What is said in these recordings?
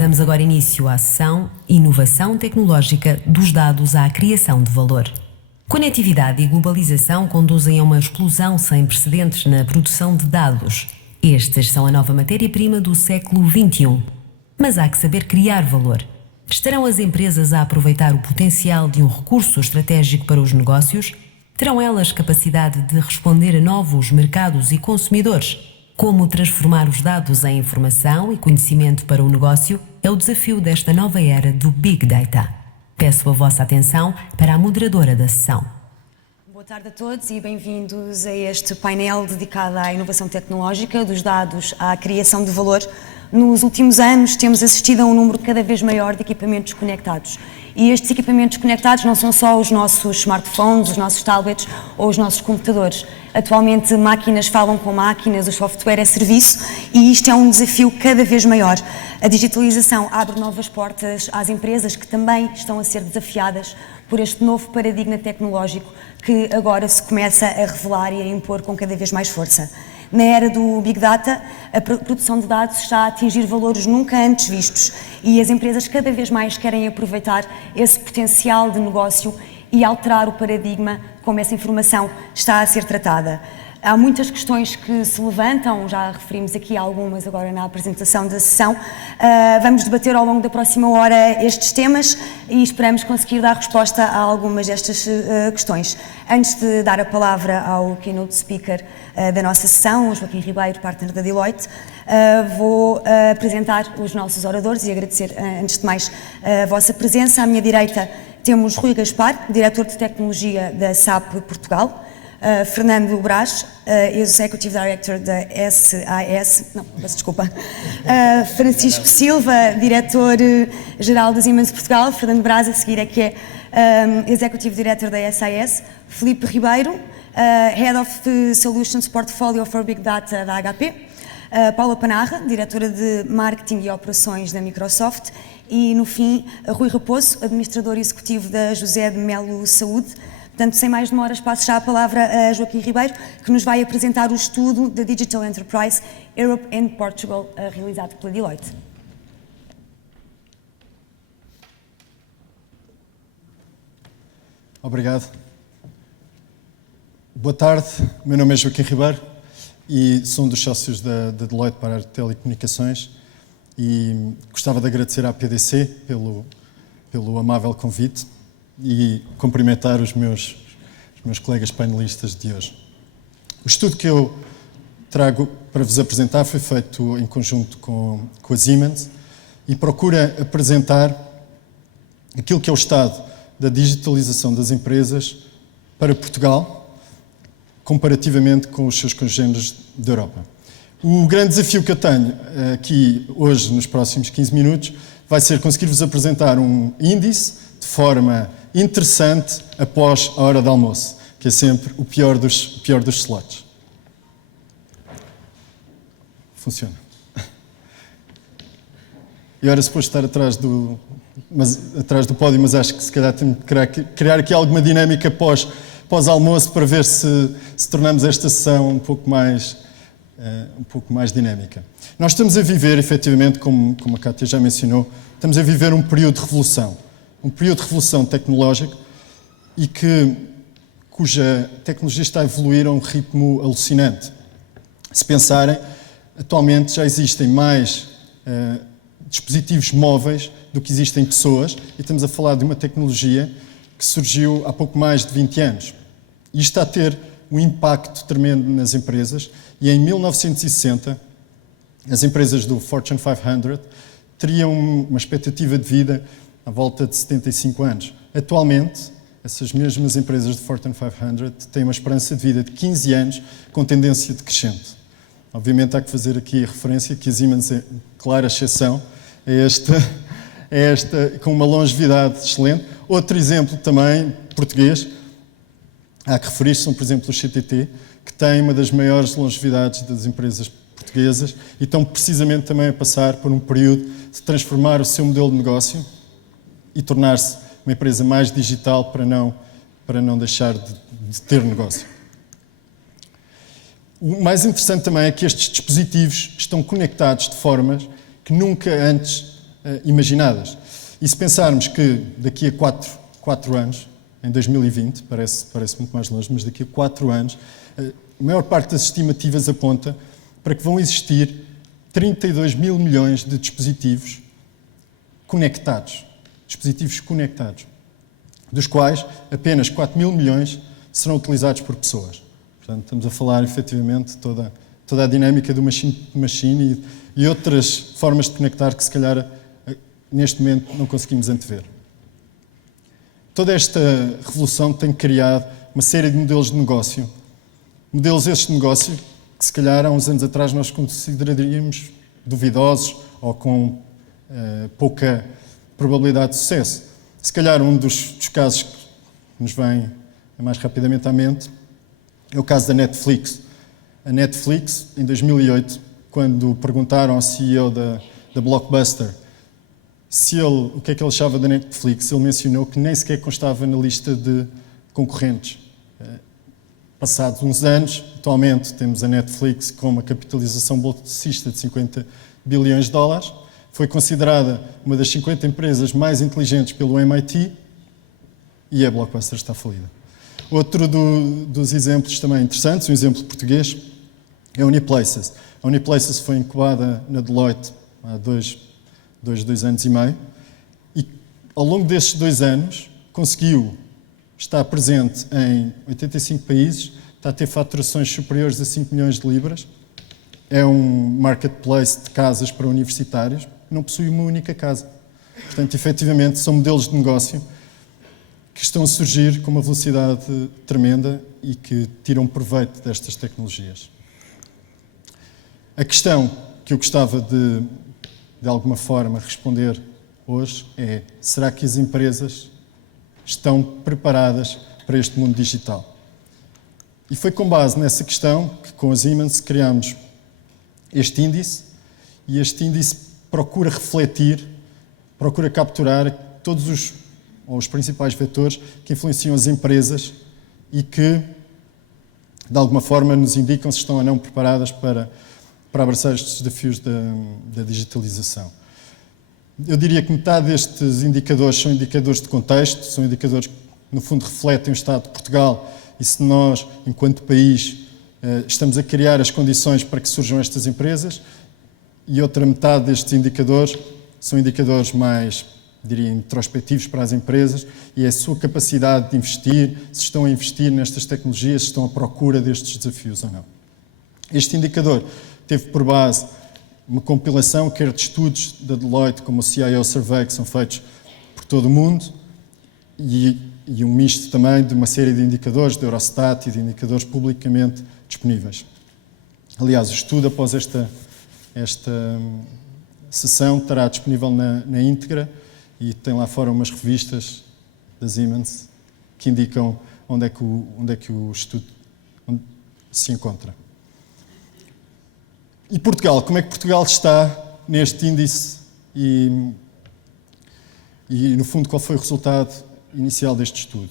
Damos agora início à sessão Inovação Tecnológica dos Dados à Criação de Valor. Conectividade e globalização conduzem a uma explosão sem precedentes na produção de dados. Estes são a nova matéria-prima do século XXI. Mas há que saber criar valor. Estarão as empresas a aproveitar o potencial de um recurso estratégico para os negócios? Terão elas capacidade de responder a novos mercados e consumidores? Como transformar os dados em informação e conhecimento para o negócio é o desafio desta nova era do Big Data. Peço a vossa atenção para a moderadora da sessão. Boa tarde a todos e bem-vindos a este painel dedicado à inovação tecnológica dos dados à criação de valor. Nos últimos anos temos assistido a um número cada vez maior de equipamentos conectados. E estes equipamentos conectados não são só os nossos smartphones, os nossos tablets ou os nossos computadores. Atualmente máquinas falam com máquinas, o software é serviço e isto é um desafio cada vez maior. A digitalização abre novas portas às empresas que também estão a ser desafiadas por este novo paradigma tecnológico que agora se começa a revelar e a impor com cada vez mais força. Na era do Big Data, a produção de dados está a atingir valores nunca antes vistos e as empresas cada vez mais querem aproveitar esse potencial de negócio e alterar o paradigma como essa informação está a ser tratada. Há muitas questões que se levantam, já referimos aqui algumas agora na apresentação da sessão. Vamos debater ao longo da próxima hora estes temas e esperamos conseguir dar resposta a algumas destas questões. Antes de dar a palavra ao keynote speaker da nossa sessão, o Joaquim Ribeiro, partner da Deloitte, vou apresentar os nossos oradores e agradecer, antes de mais, a vossa presença. À minha direita temos Rui Gaspar, diretor de tecnologia da SAP Portugal. Fernando Brás, Executive Director da SAS, Francisco Silva, Diretor-Geral da Siemens Portugal. Fernando Brás, a seguir, é que é Executive Director da SAS. Filipe Ribeiro, Head of Solutions Portfolio for Big Data da HP. Paula Panarra, Diretora de Marketing e Operações da Microsoft. E, no fim, Rui Raposo, Administrador Executivo da José de Melo Saúde. Portanto, sem mais demoras, passo já a palavra a Joaquim Ribeiro, que nos vai apresentar o estudo da Digital Enterprise Europe and Portugal, realizado pela Deloitte. Obrigado. Boa tarde, o meu nome é Joaquim Ribeiro e sou um dos sócios da Deloitte para as telecomunicações e gostava de agradecer à PDC pelo amável convite e cumprimentar os meus colegas painelistas de hoje. O estudo que eu trago para vos apresentar foi feito em conjunto com a Siemens e procura apresentar aquilo que é o estado da digitalização das empresas para Portugal, comparativamente com os seus congêneres da Europa. O grande desafio que eu tenho aqui hoje, nos próximos 15 minutos, vai ser conseguir-vos apresentar um índice de forma interessante após a hora de almoço, que é sempre o pior dos slots. Funciona. Eu era suposto estar atrás do pódio, mas acho que se calhar tenho que criar aqui alguma dinâmica pós-almoço para ver se tornamos esta sessão um pouco mais dinâmica. Nós estamos a viver, efetivamente, como a Cátia já mencionou, estamos a viver um período de revolução. Um período de revolução tecnológica e cuja tecnologia está a evoluir a um ritmo alucinante. Se pensarem, atualmente já existem mais dispositivos móveis do que existem pessoas e estamos a falar de uma tecnologia que surgiu há pouco mais de 20 anos. E isto está a ter um impacto tremendo nas empresas e em 1960 as empresas do Fortune 500 teriam uma expectativa de vida à volta de 75 anos. Atualmente, essas mesmas empresas de Fortune 500 têm uma esperança de vida de 15 anos com tendência decrescente. Obviamente há que fazer aqui a referência que a Siemens é clara exceção a esta com uma longevidade excelente. Outro exemplo também português, há que referir, são por exemplo os CTT, que têm uma das maiores longevidades das empresas portuguesas e estão precisamente também a passar por um período de transformar o seu modelo de negócio e tornar-se uma empresa mais digital para não deixar de ter negócio. O mais interessante também é que estes dispositivos estão conectados de formas que nunca antes imaginadas. E se pensarmos que daqui a 4 anos, em 2020, parece muito mais longe, mas daqui a 4 anos, a maior parte das estimativas aponta para que vão existir 32 mil milhões de dispositivos conectados, dos quais apenas 4 mil milhões serão utilizados por pessoas. Portanto, estamos a falar, efetivamente, toda a dinâmica do machine e outras formas de conectar que, se calhar, neste momento não conseguimos antever. Toda esta revolução tem criado uma série de modelos de negócio. Modelos estes de negócio que, se calhar, há uns anos atrás nós consideraríamos duvidosos ou com pouca probabilidade de sucesso. Se calhar um dos casos que nos vem mais rapidamente à mente é o caso da Netflix. A Netflix, em 2008, quando perguntaram ao CEO da Blockbuster o que é que ele achava da Netflix, ele mencionou que nem sequer constava na lista de concorrentes. Passados uns anos, atualmente temos a Netflix com uma capitalização bolsista de 50 bilhões de dólares, foi considerada uma das 50 empresas mais inteligentes pelo MIT e a Blockbuster está falida. Outro dos exemplos também interessantes, um exemplo português, é a Uniplaces. A Uniplaces foi incubada na Deloitte há dois anos e meio e, ao longo destes 2 anos, conseguiu estar presente em 85 países, está a ter faturações superiores a 5 milhões de libras, é um marketplace de casas para universitários, não possui uma única casa. Portanto, efetivamente, são modelos de negócio que estão a surgir com uma velocidade tremenda e que tiram proveito destas tecnologias. A questão que eu gostava de alguma forma, responder hoje é: será que as empresas estão preparadas para este mundo digital? E foi com base nessa questão que, com a Siemens, criámos este índice, e este índice procura refletir, procura capturar todos os principais vetores que influenciam as empresas e que, de alguma forma, nos indicam se estão ou não preparadas para abraçar estes desafios da digitalização. Eu diria que metade destes indicadores são indicadores de contexto, são indicadores que, no fundo, refletem o estado de Portugal e se nós, enquanto país, estamos a criar as condições para que surjam estas empresas, e outra metade destes indicadores são indicadores mais, diria, introspectivos para as empresas e é a sua capacidade de investir, se estão a investir nestas tecnologias, se estão à procura destes desafios ou não. Este indicador teve por base uma compilação, quer de estudos da Deloitte, como o CIO Survey, que são feitos por todo o mundo, e um misto também de uma série de indicadores, de Eurostat e de indicadores publicamente disponíveis. Aliás, o estudo, após esta sessão, estará disponível na íntegra e tem lá fora umas revistas da Siemens que indicam onde é que o estudo se encontra. E Portugal? Como é que Portugal está neste índice e no fundo, qual foi o resultado inicial deste estudo?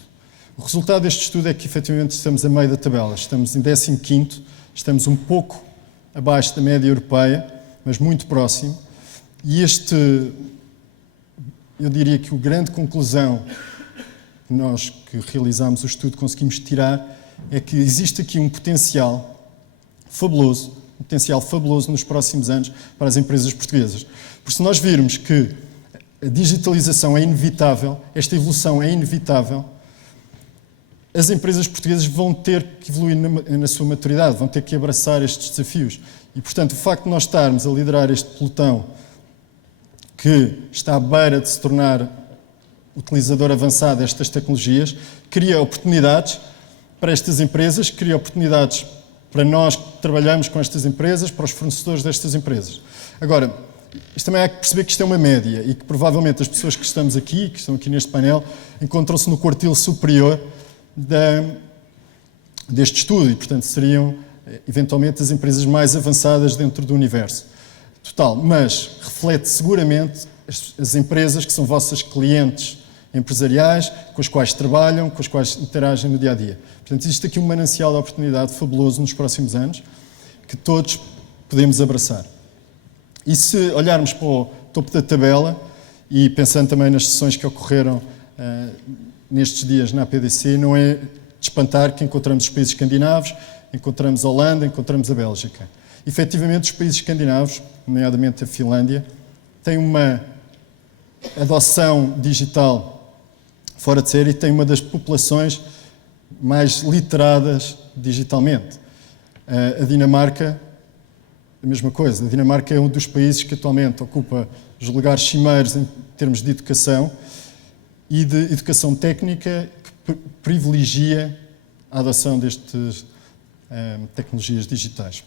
O resultado deste estudo é que, efetivamente, estamos a meio da tabela. Estamos em 15º, estamos um pouco abaixo da média europeia, mas muito próximo. E eu diria que a grande conclusão que nós que realizámos o estudo conseguimos tirar é que existe aqui um potencial fabuloso nos próximos anos para as empresas portuguesas. Porque se nós virmos que a digitalização é inevitável, esta evolução é inevitável, as empresas portuguesas vão ter que evoluir na sua maturidade, vão ter que abraçar estes desafios. E, portanto, o facto de nós estarmos a liderar este pelotão que está à beira de se tornar utilizador avançado destas tecnologias, cria oportunidades para estas empresas, cria oportunidades para nós que trabalhamos com estas empresas, para os fornecedores destas empresas. Agora, isto também há que perceber que isto é uma média e que provavelmente as pessoas que estão aqui neste painel, encontram-se no quartil superior deste estudo e, portanto, seriam eventualmente as empresas mais avançadas dentro do universo total. Mas reflete seguramente as empresas que são vossas clientes empresariais, com as quais trabalham, com as quais interagem no dia-a-dia. Portanto, existe aqui um manancial de oportunidade fabuloso nos próximos anos que todos podemos abraçar. E se olharmos para topo da tabela e pensando também nas sessões que ocorreram nestes dias na APDC, não é de espantar que encontramos os países escandinavos, encontramos a Holanda, encontramos a Bélgica. Efetivamente, os países escandinavos, nomeadamente a Finlândia, têm uma adoção digital fora de série e têm uma das populações mais literadas digitalmente. A Dinamarca, a mesma coisa. A Dinamarca é um dos países que atualmente ocupa os lugares cimeiros em termos de educação e de educação técnica que privilegia a adoção destas tecnologias digitais.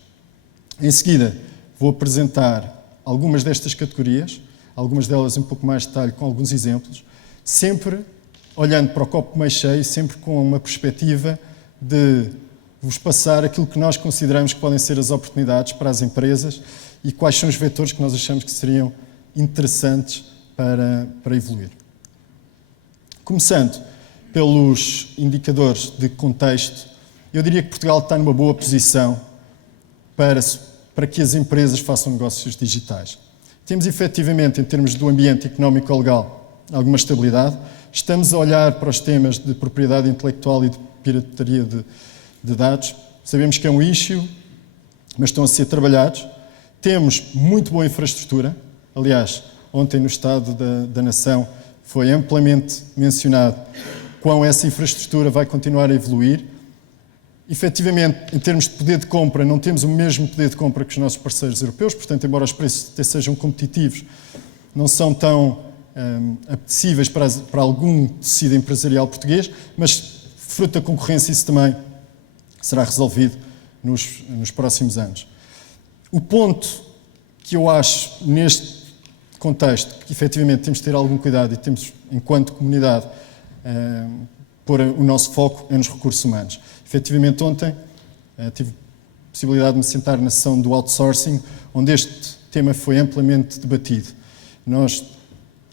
Em seguida, vou apresentar algumas destas categorias, algumas delas em um pouco mais de detalhe, com alguns exemplos, sempre olhando para o copo meio cheio, sempre com uma perspectiva de vos passar aquilo que nós consideramos que podem ser as oportunidades para as empresas e quais são os vetores que nós achamos que seriam interessantes para evoluir. Começando pelos indicadores de contexto, eu diria que Portugal está numa boa posição para que as empresas façam negócios digitais. Temos efetivamente, em termos do ambiente económico e legal, alguma estabilidade. Estamos a olhar para os temas de propriedade intelectual e de pirataria de dados. Sabemos que é um issue, mas estão a ser trabalhados. Temos muito boa infraestrutura. Aliás, ontem no Estado da Nação foi amplamente mencionado quão essa infraestrutura vai continuar a evoluir. Efetivamente, em termos de poder de compra, não temos o mesmo poder de compra que os nossos parceiros europeus, portanto, embora os preços até sejam competitivos, não são tão apetecíveis para algum tecido empresarial português, mas fruto da concorrência isso também será resolvido nos próximos anos. O ponto que eu acho neste contexto, que efetivamente temos de ter algum cuidado e temos, enquanto comunidade, pôr o nosso foco é nos recursos humanos. Efetivamente, ontem tive a possibilidade de me sentar na sessão do outsourcing, onde este tema foi amplamente debatido. Nós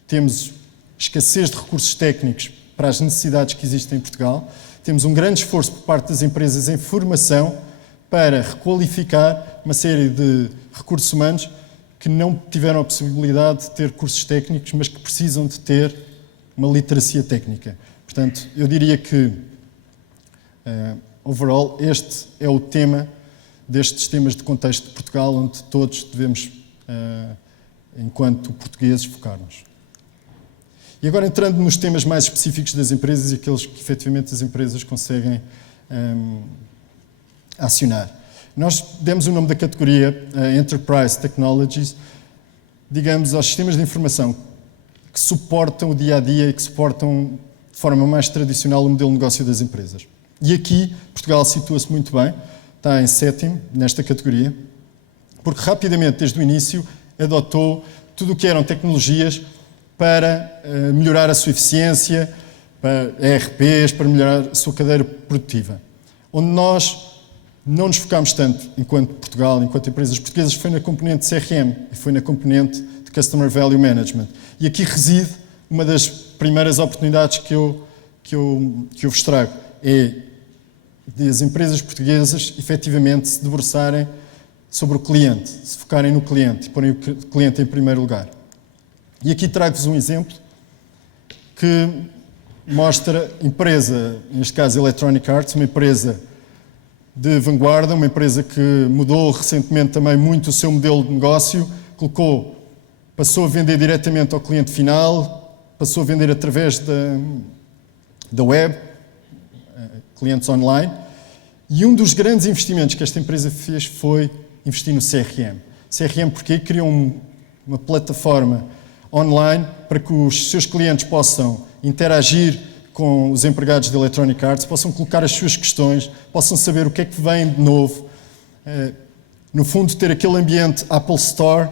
temos escassez de recursos técnicos para as necessidades que existem em Portugal, temos um grande esforço por parte das empresas em formação para requalificar uma série de recursos humanos que não tiveram a possibilidade de ter cursos técnicos, mas que precisam de ter uma literacia técnica. Portanto, eu diria que, overall, este é o tema destes temas de contexto de Portugal, onde todos devemos, enquanto portugueses, focar-nos. E agora entrando nos temas mais específicos das empresas e aqueles que efetivamente as empresas conseguem acionar. Nós demos o nome da categoria Enterprise Technologies, digamos, aos sistemas de informação que suportam o dia-a-dia e que suportam de forma mais tradicional o modelo de negócio das empresas. E aqui Portugal situa-se muito bem, está em sétimo nesta categoria, porque rapidamente, desde o início, adotou tudo o que eram tecnologias para melhorar a sua eficiência, para ERPs, para melhorar a sua cadeia produtiva. Onde nós não nos focámos tanto, enquanto Portugal, enquanto empresas portuguesas, foi na componente CRM e foi na componente de Customer Value Management. E aqui reside uma das primeiras oportunidades que eu vos trago, é de as empresas portuguesas efetivamente se debruçarem sobre o cliente, se focarem no cliente e porem o cliente em primeiro lugar. E aqui trago-vos um exemplo que mostra empresa, neste caso Electronic Arts, uma empresa de vanguarda, uma empresa que mudou recentemente também muito o seu modelo de negócio, passou a vender diretamente ao cliente final, passou a vender através da web, clientes online, e um dos grandes investimentos que esta empresa fez foi investir no CRM. CRM porque criou uma plataforma online para que os seus clientes possam interagir com os empregados de Electronic Arts, possam colocar as suas questões, possam saber o que é que vem de novo. No fundo, ter aquele ambiente Apple Store,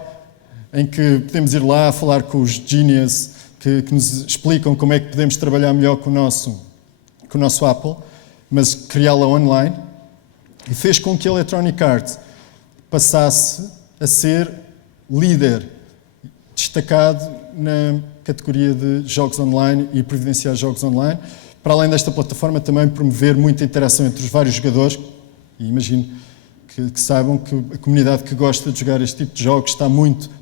em que podemos ir lá falar com os genius que nos explicam como é que podemos trabalhar melhor com o nosso Apple, mas criá-la online, e fez com que a Electronic Arts passasse a ser líder destacado na categoria de jogos online e providenciar jogos online. Para além desta plataforma, também promover muita interação entre os vários jogadores, e imagino que saibam que a comunidade que gosta de jogar este tipo de jogos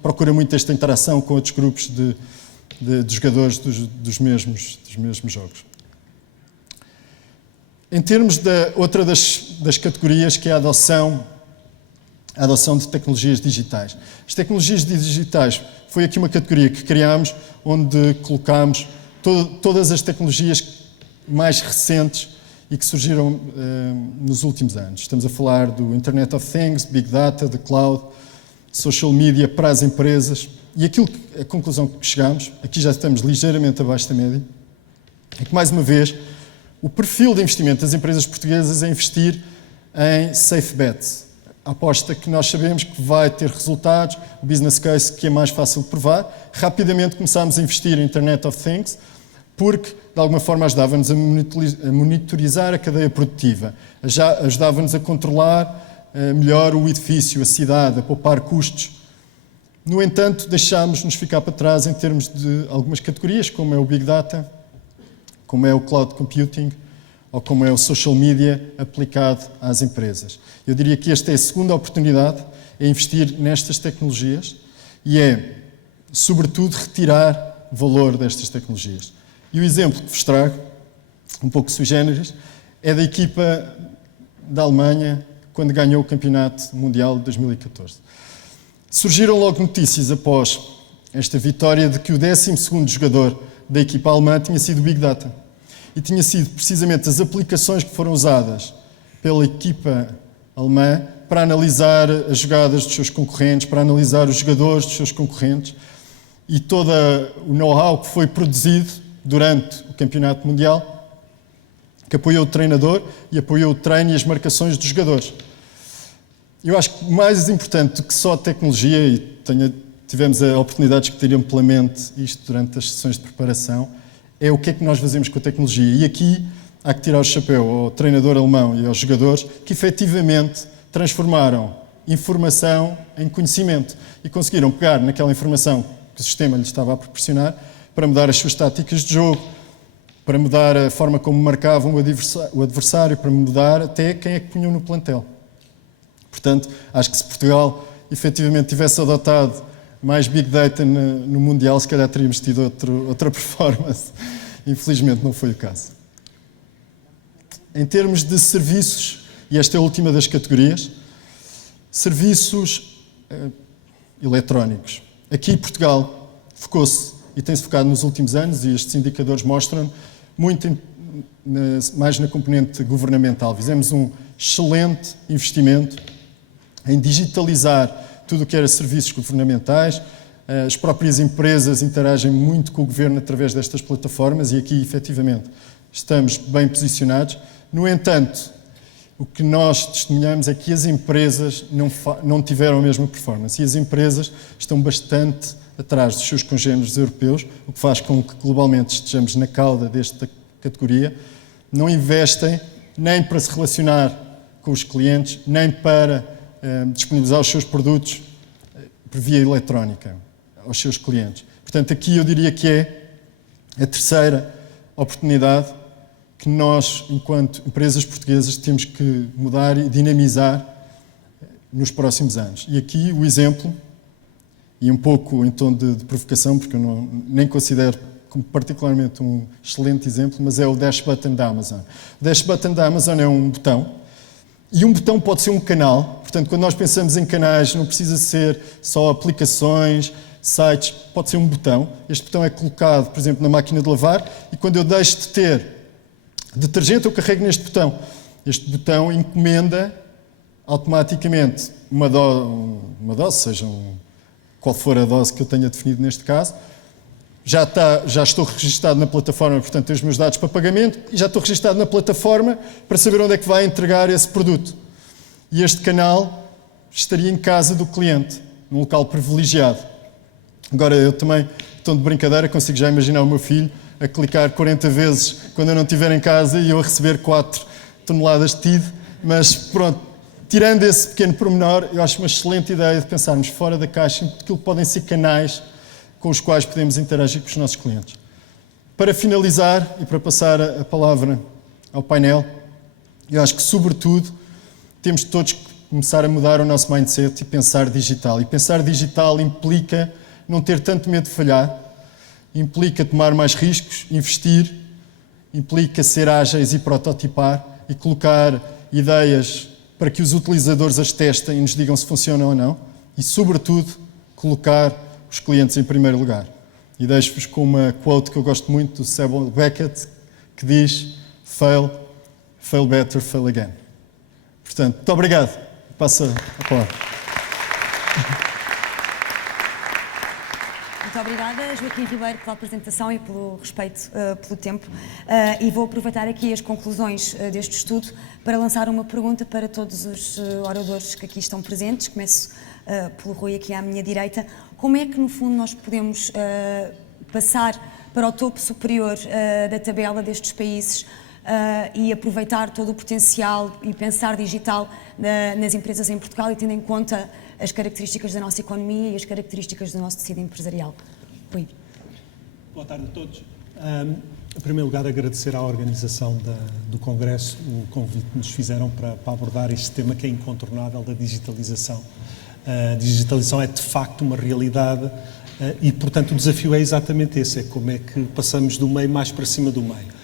procura muito esta interação com outros grupos de jogadores dos mesmos jogos. Em termos da outra das categorias, que é a adoção de tecnologias digitais. As tecnologias digitais foi aqui uma categoria que criámos, onde colocámos todas as tecnologias mais recentes e que surgiram nos últimos anos. Estamos a falar do Internet of Things, Big Data, the Cloud, social media para as empresas. E a conclusão que chegámos, aqui já estamos ligeiramente abaixo da média, é que, mais uma vez, o perfil de investimento das empresas portuguesas é investir em safe bets. A aposta que nós sabemos que vai ter resultados, o business case que é mais fácil de provar. Rapidamente começámos a investir em Internet of Things, porque, de alguma forma, ajudava-nos a monitorizar a cadeia produtiva, ajudava-nos a controlar melhor o edifício, a cidade, a poupar custos. No entanto, deixámos-nos ficar para trás em termos de algumas categorias, como é o Big Data, como é o Cloud Computing, ou como é o Social Media aplicado às empresas. Eu diria que esta é a segunda oportunidade, é investir nestas tecnologias e é, sobretudo, retirar valor destas tecnologias. E o exemplo que vos trago, um pouco sui generis, é da equipa da Alemanha quando ganhou o Campeonato Mundial de 2014. Surgiram logo notícias após esta vitória de que o 12º jogador da equipa alemã tinha sido Big Data. E tinha sido precisamente as aplicações que foram usadas pela equipa alemã para analisar as jogadas dos seus concorrentes, para analisar os jogadores dos seus concorrentes e todo o know-how que foi produzido durante o Campeonato Mundial, que apoiou o treinador e apoiou o treino e as marcações dos jogadores. Eu acho que mais importante do que só a tecnologia, e tivemos a oportunidade de discutir amplamente isto durante as sessões de preparação, é o que é que nós fazemos com a tecnologia. E aqui há que tirar o chapéu ao treinador alemão e aos jogadores que efetivamente transformaram informação em conhecimento e conseguiram pegar naquela informação que o sistema lhes estava a proporcionar para mudar as suas táticas de jogo, para mudar a forma como marcavam o adversário, para mudar até quem é que punham no plantel. Portanto, acho que se Portugal efetivamente tivesse adotado mais Big Data no Mundial, se calhar teríamos tido outra performance. Infelizmente não foi o caso. Em termos de serviços, e esta é a última das categorias, serviços eletrónicos. Aqui Portugal focou-se e tem-se focado nos últimos anos, e estes indicadores mostram muito mais na componente governamental. Fizemos um excelente investimento em digitalizar tudo o que era serviços governamentais. As próprias empresas interagem muito com o governo através destas plataformas e aqui, efetivamente, estamos bem posicionados. No entanto, o que nós testemunhamos é que as empresas não tiveram a mesma performance e as empresas estão bastante atrás dos seus congêneres europeus, o que faz com que globalmente estejamos na cauda desta categoria. Não investem nem para se relacionar com os clientes, nem para disponibilizar os seus produtos por via eletrónica aos seus clientes. Portanto, aqui eu diria que é a terceira oportunidade que nós, enquanto empresas portuguesas, temos que mudar e dinamizar nos próximos anos. E aqui o exemplo, e um pouco em tom de provocação, porque eu nem considero como particularmente um excelente exemplo, mas é o Dash Button da Amazon. O Dash Button da Amazon é um botão, e um botão pode ser um canal. Portanto, quando nós pensamos em canais, não precisa ser só aplicações, sites, pode ser um botão. Este botão é colocado, por exemplo, na máquina de lavar, e quando eu deixo de ter detergente, eu carrego neste botão. Este botão encomenda automaticamente uma dose, seja qual for a dose que eu tenha definido neste caso. Já estou registado na plataforma, portanto, tenho os meus dados para pagamento e já estou registado na plataforma para saber onde é que vai entregar esse produto. E este canal estaria em casa do cliente, num local privilegiado. Agora, eu também, tom de brincadeira, consigo já imaginar o meu filho a clicar 40 vezes quando eu não estiver em casa e eu a receber 4 toneladas de TID, mas pronto, tirando esse pequeno pormenor, eu acho uma excelente ideia de pensarmos fora da caixa daquilo que podem ser canais com os quais podemos interagir com os nossos clientes. Para finalizar e para passar a palavra ao painel, eu acho que, sobretudo, temos todos que começar a mudar o nosso mindset e pensar digital. E pensar digital implica não ter tanto medo de falhar, implica tomar mais riscos, investir, implica ser ágeis e prototipar e colocar ideias para que os utilizadores as testem e nos digam se funcionam ou não e, sobretudo, colocar os clientes em primeiro lugar. E deixo-vos com uma quote que eu gosto muito do Samuel Beckett, que diz: fail better, fail again. Portanto, muito obrigado. Passa a palavra. Muito obrigada, Joaquim Ribeiro, pela apresentação e pelo respeito pelo tempo. E vou aproveitar aqui as conclusões deste estudo para lançar uma pergunta para todos os oradores que aqui estão presentes. Começo pelo Rui, aqui à minha direita. Como é que, no fundo, nós podemos passar para o topo superior da tabela destes países e aproveitar todo o potencial e pensar digital nas empresas em Portugal e tendo em conta as características da nossa economia e as características do nosso tecido empresarial? Rui. Boa tarde a todos. Em primeiro lugar, agradecer à organização do Congresso o convite que nos fizeram para abordar este tema que é incontornável da digitalização. A digitalização é de facto uma realidade e, portanto, o desafio é exatamente esse, é como é que passamos do meio mais para cima do meio.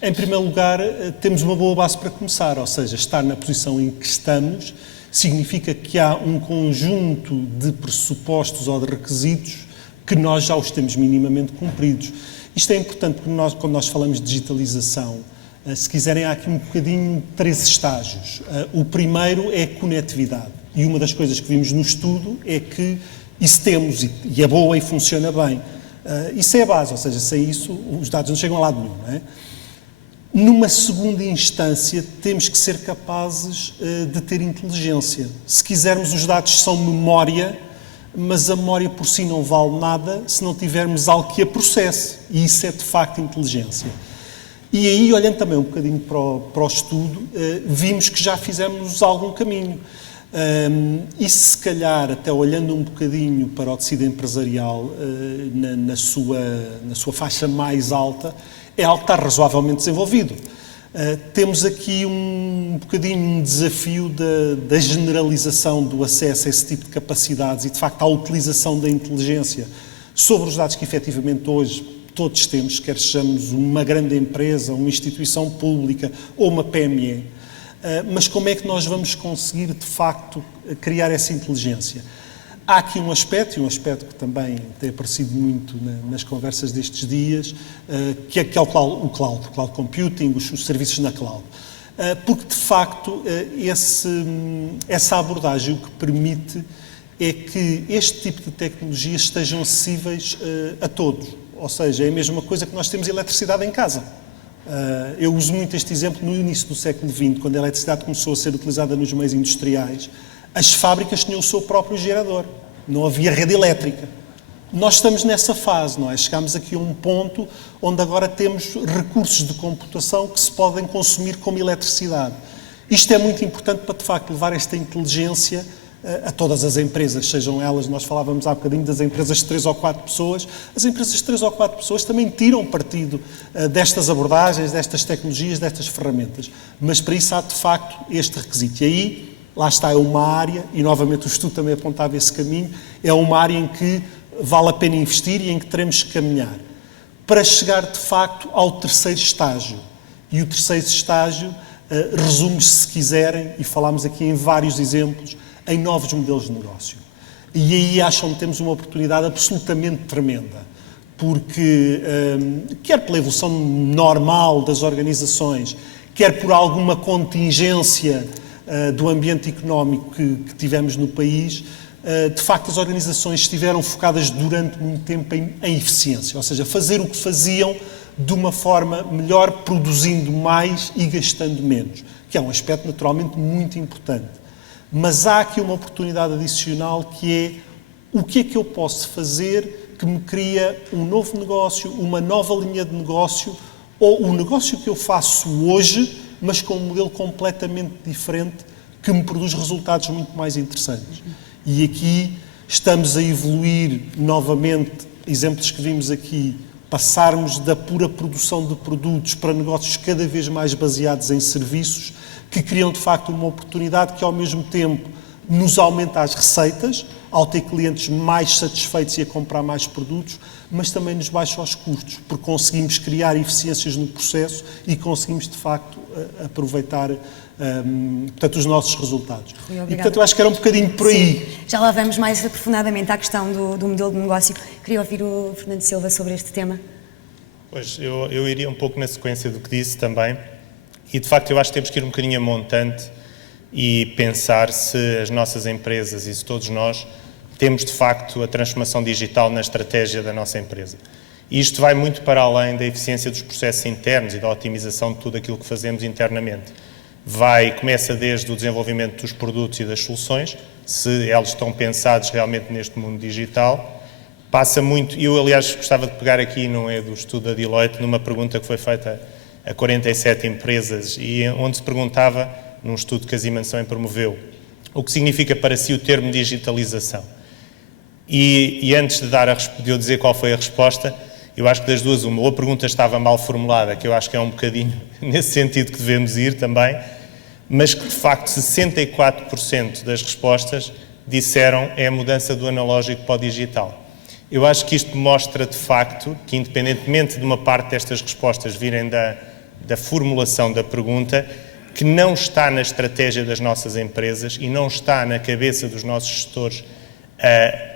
Em primeiro lugar, temos uma boa base para começar, ou seja, estar na posição em que estamos significa que há um conjunto de pressupostos ou de requisitos que nós já os temos minimamente cumpridos. Isto é importante porque quando nós falamos de digitalização, se quiserem, há aqui um bocadinho 3 estágios. O primeiro é a conectividade. E uma das coisas que vimos no estudo é que isso temos e é boa e funciona bem. Isso é a base, ou seja, sem isso os dados não chegam a lado nenhum, não é? Numa segunda instância, temos que ser capazes de ter inteligência. Se quisermos, os dados são memória, mas a memória por si não vale nada se não tivermos algo que a processe. E isso é, de facto, inteligência. E aí, olhando também um bocadinho para o estudo, vimos que já fizemos algum caminho. E se calhar, até olhando um bocadinho para o tecido empresarial na sua faixa mais alta, é algo que está razoavelmente desenvolvido. Temos aqui um bocadinho um desafio da generalização do acesso a esse tipo de capacidades e, de facto, à utilização da inteligência sobre os dados que, efetivamente, hoje todos temos, quer sejamos uma grande empresa, uma instituição pública ou uma PME. Mas como é que nós vamos conseguir, de facto, criar essa inteligência? Há aqui um aspecto que também tem aparecido muito nas conversas destes dias, que é o cloud computing, os serviços na cloud. Porque, de facto, essa abordagem o que permite é que este tipo de tecnologias estejam acessíveis a todos. Ou seja, é a mesma coisa que nós temos eletricidade em casa. Eu uso muito este exemplo no início do século XX, quando a eletricidade começou a ser utilizada nos meios industriais. As fábricas tinham o seu próprio gerador, não havia rede elétrica. Nós estamos nessa fase, não é? Chegamos aqui a um ponto onde agora temos recursos de computação que se podem consumir como eletricidade. Isto é muito importante para, de facto, levar esta inteligência a todas as empresas, sejam elas, nós falávamos há bocadinho das empresas de 3 ou 4 pessoas, as empresas de 3 ou 4 pessoas também tiram partido destas abordagens, destas tecnologias, destas ferramentas, mas para isso há, de facto, este requisito. E aí, lá está, é uma área, e novamente o estudo também apontava esse caminho, é uma área em que vale a pena investir e em que teremos que caminhar, para chegar, de facto, ao terceiro estágio. E o terceiro estágio resume-se, se quiserem, e falámos aqui em vários exemplos, em novos modelos de negócio. E aí acham que temos uma oportunidade absolutamente tremenda, porque quer pela evolução normal das organizações, quer por alguma contingência do ambiente económico que tivemos no país, de facto as organizações estiveram focadas durante muito tempo em eficiência, ou seja, fazer o que faziam de uma forma melhor, produzindo mais e gastando menos, que é um aspecto naturalmente muito importante. Mas há aqui uma oportunidade adicional que é o que é que eu posso fazer que me cria um novo negócio, uma nova linha de negócio ou o negócio que eu faço hoje, mas com um modelo completamente diferente que me produz resultados muito mais interessantes. E aqui estamos a evoluir novamente, exemplos que vimos aqui, passarmos da pura produção de produtos para negócios cada vez mais baseados em serviços, que criam de facto uma oportunidade que ao mesmo tempo nos aumenta as receitas, ao ter clientes mais satisfeitos e a comprar mais produtos, mas também nos baixa os custos, porque conseguimos criar eficiências no processo e conseguimos de facto aproveitar portanto, os nossos resultados. Rui, e portanto eu acho que era um bocadinho por aí. Sim. Já lá vamos mais aprofundadamente à questão do modelo de negócio. Queria ouvir o Fernando Silva sobre este tema. Pois, eu iria um pouco na sequência do que disse também, e de facto eu acho que temos que ir um bocadinho a montante e pensar se as nossas empresas e se todos nós temos de facto a transformação digital na estratégia da nossa empresa. E isto vai muito para além da eficiência dos processos internos e da otimização de tudo aquilo que fazemos internamente. Começa desde o desenvolvimento dos produtos e das soluções, se eles estão pensados realmente neste mundo digital. Passa muito, eu aliás gostava de pegar aqui, não é do estudo da Deloitte, numa pergunta que foi feita a 47 empresas e onde se perguntava, num estudo que a Siemens também promoveu, o que significa para si o termo digitalização. E antes de eu dizer qual foi a resposta, eu acho que das duas uma, ou a pergunta estava mal formulada, que eu acho que é um bocadinho nesse sentido que devemos ir também, mas que de facto 64% das respostas disseram é a mudança do analógico para o digital. Eu acho que isto mostra de facto que, independentemente de uma parte destas respostas virem da formulação da pergunta, que não está na estratégia das nossas empresas e não está na cabeça dos nossos gestores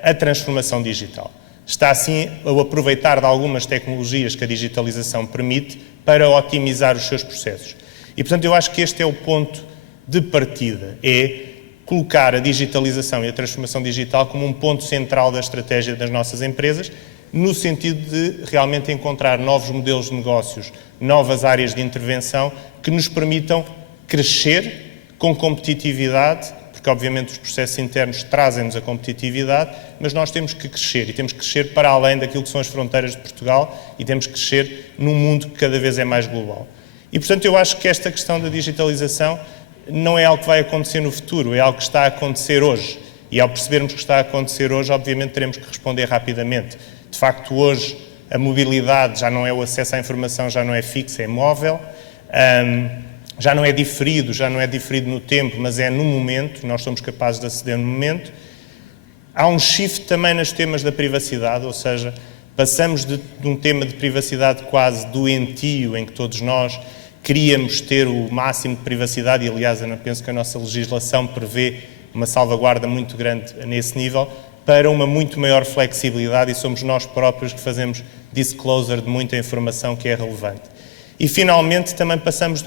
a transformação digital. Está, assim, a aproveitar de algumas tecnologias que a digitalização permite para otimizar os seus processos. E, portanto, eu acho que este é o ponto de partida, é colocar a digitalização e a transformação digital como um ponto central da estratégia das nossas empresas, no sentido de realmente encontrar novos modelos de negócios, novas áreas de intervenção que nos permitam crescer com competitividade, porque obviamente os processos internos trazem-nos a competitividade, mas nós temos que crescer e temos que crescer para além daquilo que são as fronteiras de Portugal e temos que crescer num mundo que cada vez é mais global. E portanto eu acho que esta questão da digitalização não é algo que vai acontecer no futuro, é algo que está a acontecer hoje. E ao percebermos que está a acontecer hoje, obviamente teremos que responder rapidamente. De facto, hoje a mobilidade já não é o acesso à informação, já não é fixo, é móvel. Já não é diferido no tempo, mas é no momento, nós somos capazes de aceder no momento. Há um shift também nos temas da privacidade, ou seja, passamos de um tema de privacidade quase doentio, em que todos nós queríamos ter o máximo de privacidade, e aliás eu penso que a nossa legislação prevê uma salvaguarda muito grande nesse nível, para uma muito maior flexibilidade, e somos nós próprios que fazemos disclosure de muita informação que é relevante. E, finalmente, também passamos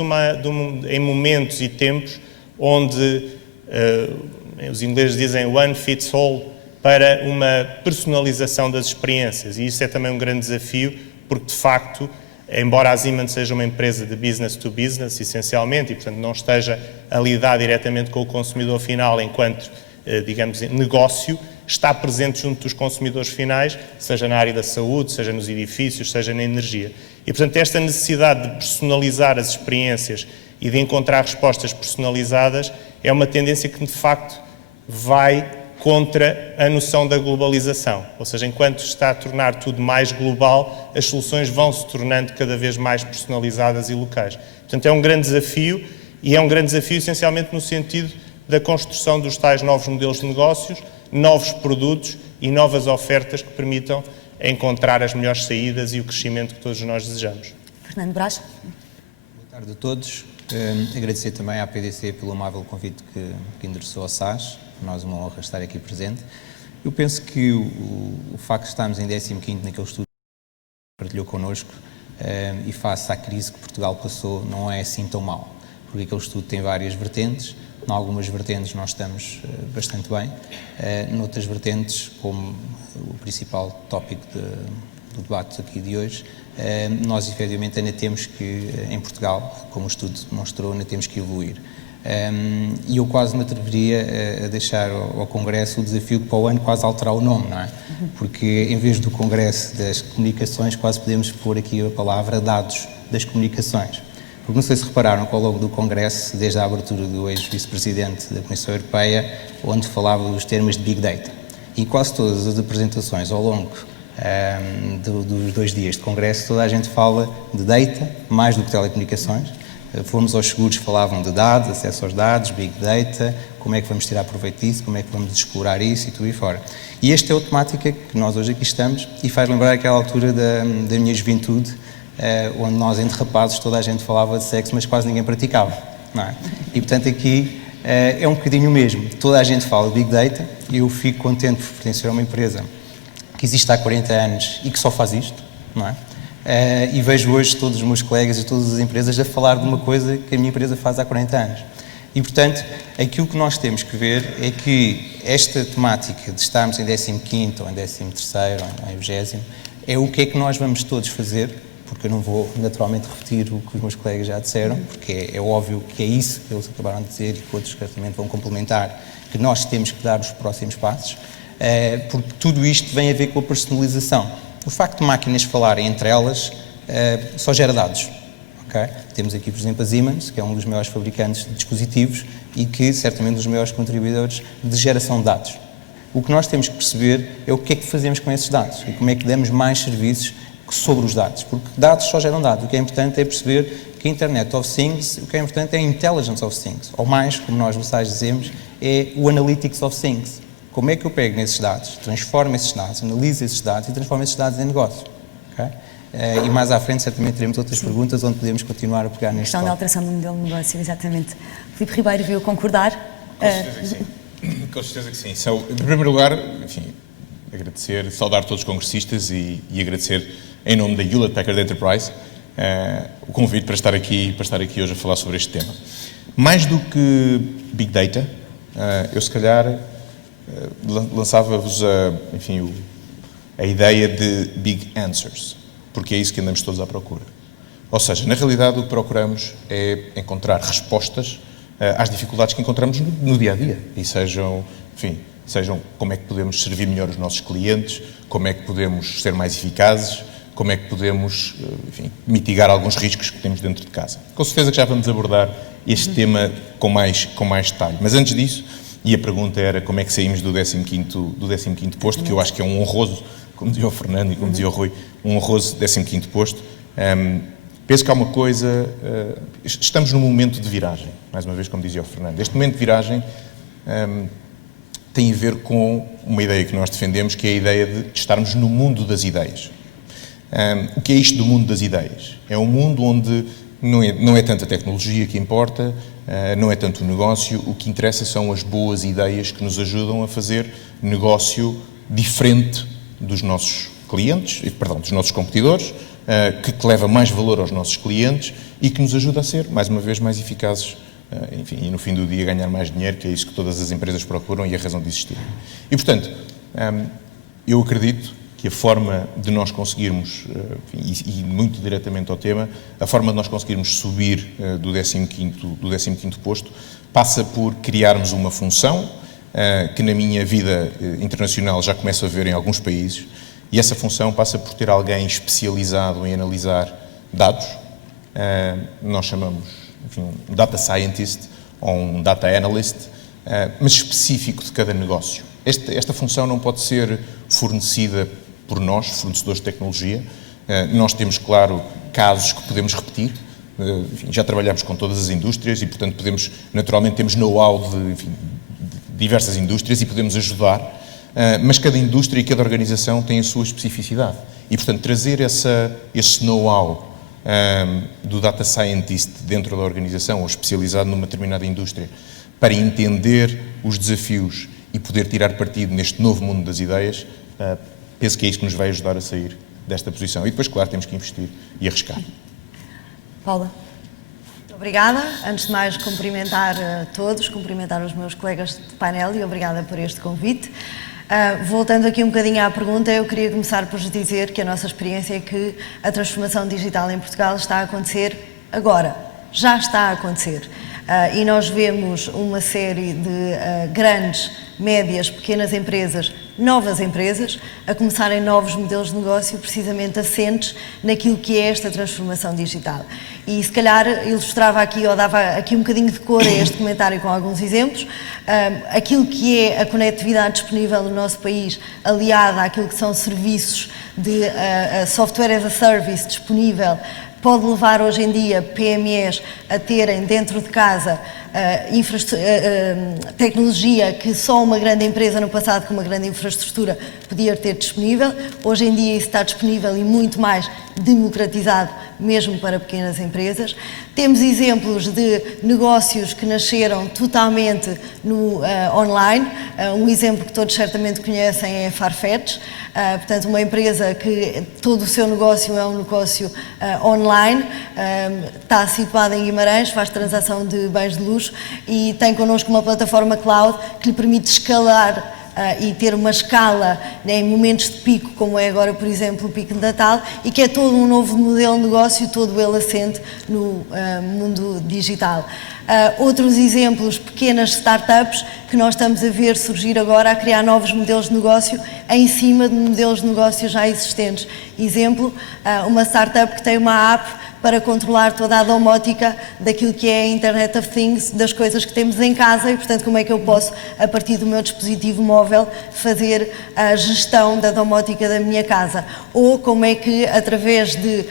em momentos e tempos onde os ingleses dizem one fits all, para uma personalização das experiências. E isso é também um grande desafio, porque, de facto, embora a Siemens seja uma empresa de business to business, essencialmente, e, portanto, não esteja a lidar diretamente com o consumidor final enquanto, digamos, negócio, está presente junto dos consumidores finais, seja na área da saúde, seja nos edifícios, seja na energia. E, portanto, esta necessidade de personalizar as experiências e de encontrar respostas personalizadas é uma tendência que, de facto, vai contra a noção da globalização. Ou seja, enquanto está a tornar tudo mais global, as soluções vão se tornando cada vez mais personalizadas e locais. Portanto, é um grande desafio, e é um grande desafio essencialmente no sentido da construção dos tais novos modelos de negócios, novos produtos e novas ofertas que permitam encontrar as melhores saídas e o crescimento que todos nós desejamos. Fernando Brás. Boa tarde a todos. Agradecer também à PDC pelo amável convite que endereçou ao SAS. Para nós é uma honra estar aqui presente. Eu penso que o facto de estarmos em 15º naquele estudo que partilhou connosco e face à crise que Portugal passou não é assim tão mau, porque aquele estudo tem várias vertentes. Em algumas vertentes nós estamos bastante bem, noutras vertentes, como o principal tópico do debate aqui de hoje, nós efetivamente ainda temos que, em Portugal, como o estudo demonstrou, ainda temos que evoluir. E eu quase me atreveria a deixar ao Congresso o desafio que para o ano quase alterar o nome, não é? Porque em vez do Congresso das Comunicações, quase podemos pôr aqui a palavra dados das comunicações. Porque não sei se repararam que ao longo do Congresso, desde a abertura do ex-vice-presidente da Comissão Europeia, onde falava dos termos de Big Data. E quase todas as apresentações ao longo dos 2 dias de congresso, toda a gente fala de data, mais do que telecomunicações. Fomos aos seguros, falavam de dados, acesso aos dados, big data, como é que vamos tirar proveito disso, como é que vamos explorar isso e tudo aí fora. E esta é a temática que nós hoje aqui estamos e faz lembrar aquela altura da minha juventude, onde nós, entre rapazes, toda a gente falava de sexo, mas quase ninguém praticava, não é? E, portanto, aqui é um bocadinho o mesmo. Toda a gente fala de Big Data e eu fico contente por pertencer a uma empresa que existe há 40 anos e que só faz isto, não é? E vejo hoje todos os meus colegas e todas as empresas a falar de uma coisa que a minha empresa faz há 40 anos. E, portanto, aquilo que nós temos que ver é que esta temática de estarmos em 15º, ou em 13º, ou em 20º, é o que é que nós vamos todos fazer, porque eu não vou naturalmente repetir o que os meus colegas já disseram, porque é óbvio que é isso que eles acabaram de dizer e que outros certamente vão complementar, que nós temos que dar os próximos passos, porque tudo isto vem a ver com a personalização. O facto de máquinas falarem entre elas só gera dados. Okay? Temos aqui, por exemplo, a Siemens, que é um dos maiores fabricantes de dispositivos e que certamente é um dos maiores contribuidores de geração de dados. O que nós temos que perceber é o que é que fazemos com esses dados e como é que damos mais serviços sobre os dados, porque dados só geram dados. O que é importante é perceber que a Internet of Things, o que é importante é a Intelligence of Things, ou mais, como nós vocês dizemos, é o Analytics of Things. Como é que eu pego nesses dados, transformo esses dados, analiso esses dados e transformo esses dados em negócio. Okay? E mais à frente certamente teremos outras perguntas onde podemos continuar a pegar neste questão da alteração do modelo de negócio, exatamente. Filipe Ribeiro veio concordar? Com certeza que sim. Com certeza que sim. Em primeiro lugar, enfim, agradecer, saudar todos os congressistas e agradecer em nome da Hewlett Packard Enterprise o convite para estar aqui hoje a falar sobre este tema. Mais do que Big Data, eu se calhar lançava-vos a ideia de Big Answers, porque é isso que andamos todos à procura. Ou seja, na realidade o que procuramos é encontrar respostas às dificuldades que encontramos no dia-a-dia, e sejam como é que podemos servir melhor os nossos clientes, como é que podemos ser mais eficazes, como é que podemos mitigar alguns riscos que temos dentro de casa. Com certeza que já vamos abordar este tema com mais detalhe. Mas antes disso, e a pergunta era como é que saímos do 15º posto, que eu acho que é um honroso, como dizia o Fernando e como dizia o Rui, um honroso 15º posto. Penso que há uma coisa, estamos num momento de viragem, mais uma vez como dizia o Fernando. Este momento de viragem tem a ver com uma ideia que nós defendemos, que é a ideia de estarmos no mundo das ideias. O que é isto do mundo das ideias? É um mundo onde não é tanto a tecnologia que importa, não é tanto o negócio, o que interessa são as boas ideias que nos ajudam a fazer negócio diferente dos nossos clientes, dos nossos competidores, que leva mais valor aos nossos clientes e que nos ajuda a ser, mais uma vez, mais eficazes, e no fim do dia ganhar mais dinheiro, que é isso que todas as empresas procuram e a razão de existir. E, portanto, eu acredito que a forma de nós conseguirmos, e muito diretamente ao tema, a forma de nós conseguirmos subir do 15º posto passa por criarmos uma função que na minha vida internacional já começo a ver em alguns países, e essa função passa por ter alguém especializado em analisar dados. Nós chamamos, um data scientist ou um data analyst, mas específico de cada negócio. Esta função não pode ser fornecida por nós, fornecedores de tecnologia. Nós temos, claro, casos que podemos repetir. Já trabalhamos com todas as indústrias e, portanto, naturalmente temos know-how de diversas indústrias e podemos ajudar, mas cada indústria e cada organização tem a sua especificidade. E, portanto, trazer esse know-how do data scientist dentro da organização ou especializado numa determinada indústria para entender os desafios e poder tirar partido neste novo mundo das ideias, penso que é isso que nos vai ajudar a sair desta posição. E depois, claro, temos que investir e arriscar. Paula. Muito obrigada. Antes de mais, cumprimentar a todos, cumprimentar os meus colegas de painel e obrigada por este convite. Voltando aqui um bocadinho à pergunta, eu queria começar por dizer que a nossa experiência é que a transformação digital em Portugal está a acontecer agora. Já está a acontecer. E nós vemos uma série de grandes, médias, pequenas empresas novas empresas a começarem novos modelos de negócio precisamente assentes naquilo que é esta transformação digital. E se calhar ilustrava aqui ou dava aqui um bocadinho de cor a este comentário com alguns exemplos. Aquilo que é a conectividade disponível no nosso país, aliada àquilo que são serviços de software as a service disponível, pode levar hoje em dia PMEs a terem dentro de casa tecnologia que só uma grande empresa no passado com uma grande infraestrutura podia ter disponível. Hoje em dia isso está disponível e muito mais democratizado mesmo para pequenas empresas. Temos exemplos de negócios que nasceram totalmente no online. Um exemplo que todos certamente conhecem é a Farfetch. Portanto, uma empresa que todo o seu negócio é um negócio online, está situada em Guimarães, faz transação de bens de luxo e tem connosco uma plataforma cloud que lhe permite escalar e ter uma escala, né, em momentos de pico, como é agora, por exemplo, o pico de Natal, e que é todo um novo modelo de negócio, todo ele assente no mundo digital. Outros exemplos, pequenas startups que nós estamos a ver surgir agora a criar novos modelos de negócio em cima de modelos de negócio já existentes. Exemplo, uma startup que tem uma app para controlar toda a domótica daquilo que é a Internet of Things, das coisas que temos em casa e, portanto, como é que eu posso, a partir do meu dispositivo móvel, fazer a gestão da domótica da minha casa. Ou como é que, através de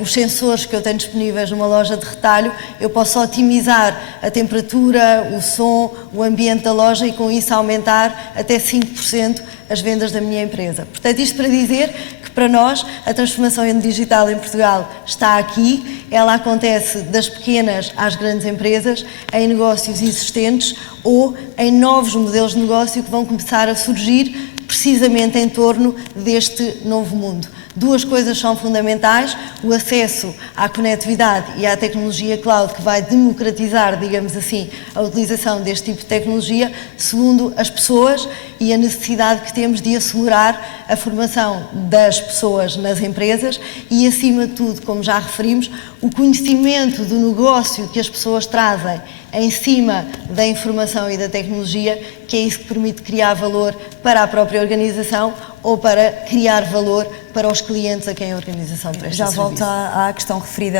os sensores que eu tenho disponíveis numa loja de retalho, eu posso otimizar a temperatura, o som, o ambiente da loja e, com isso, aumentar até 5% as vendas da minha empresa. Portanto, isto para dizer que, para nós, a transformação digital em Portugal está aqui, ela acontece das pequenas às grandes empresas, em negócios existentes ou em novos modelos de negócio que vão começar a surgir precisamente em torno deste novo mundo. Duas coisas são fundamentais: o acesso à conectividade e à tecnologia cloud, que vai democratizar, digamos assim, a utilização deste tipo de tecnologia. Segundo, as pessoas e a necessidade que temos de assegurar a formação das pessoas nas empresas e, acima de tudo, como já referimos, o conhecimento do negócio que as pessoas trazem em cima da informação e da tecnologia, que é isso que permite criar valor para a própria organização ou para criar valor para os clientes a quem a organização presta Já serviço. volto à questão referida,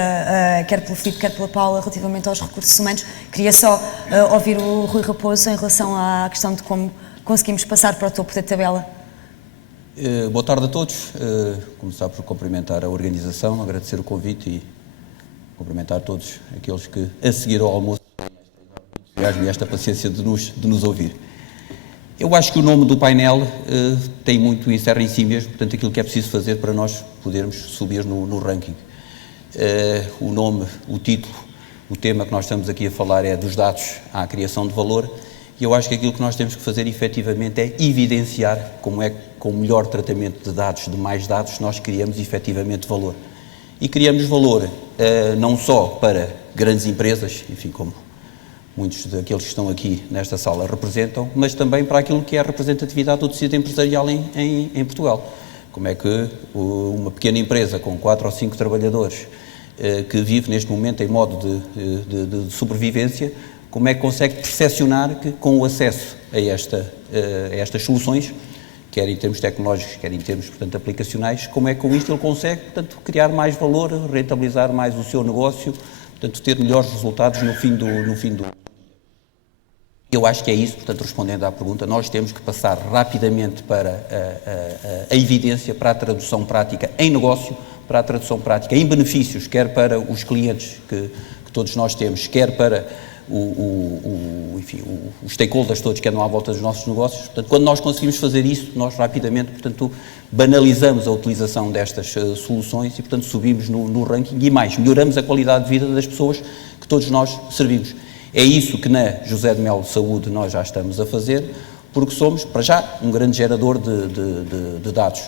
quer pelo Filipe, quer pela Paula, relativamente aos recursos humanos. Queria só ouvir o Rui Raposo em relação à questão de como conseguimos passar para o topo da tabela. Boa tarde a todos. Começar por cumprimentar a organização, agradecer o convite e cumprimentar todos aqueles que, a seguir ao almoço, e esta paciência de nos ouvir. Eu acho que o nome do painel tem muito, encerra em si mesmo, portanto, aquilo que é preciso fazer para nós podermos subir no ranking. O nome, o título, o tema que nós estamos aqui a falar é dos dados à criação de valor, e eu acho que aquilo que nós temos que fazer efetivamente é evidenciar como é que, com o melhor tratamento de dados, de mais dados, nós criamos efetivamente valor. E criamos valor não só para grandes empresas, enfim, como muitos daqueles que estão aqui nesta sala representam, mas também para aquilo que é a representatividade do tecido empresarial em Portugal. Como é que uma pequena empresa com 4 ou 5 trabalhadores que vive neste momento em modo de sobrevivência, como é que consegue percepcionar que, com o acesso a estas soluções, quer em termos tecnológicos, quer em termos, portanto, aplicacionais, como é que com isto ele consegue, portanto, criar mais valor, rentabilizar mais o seu negócio, portanto, ter melhores resultados no fim do. Eu acho que é isso, portanto, respondendo à pergunta, nós temos que passar rapidamente para a evidência, para a tradução prática em negócio, para a tradução prática em benefícios, quer para os clientes que todos nós temos, quer para os stakeholders todos que andam à volta dos nossos negócios. Portanto, quando nós conseguimos fazer isso, nós rapidamente, portanto, banalizamos a utilização destas soluções e, portanto, subimos no ranking e mais, melhoramos a qualidade de vida das pessoas que todos nós servimos. É isso que na José de Melo Saúde nós já estamos a fazer, porque somos, para já, um grande gerador de dados.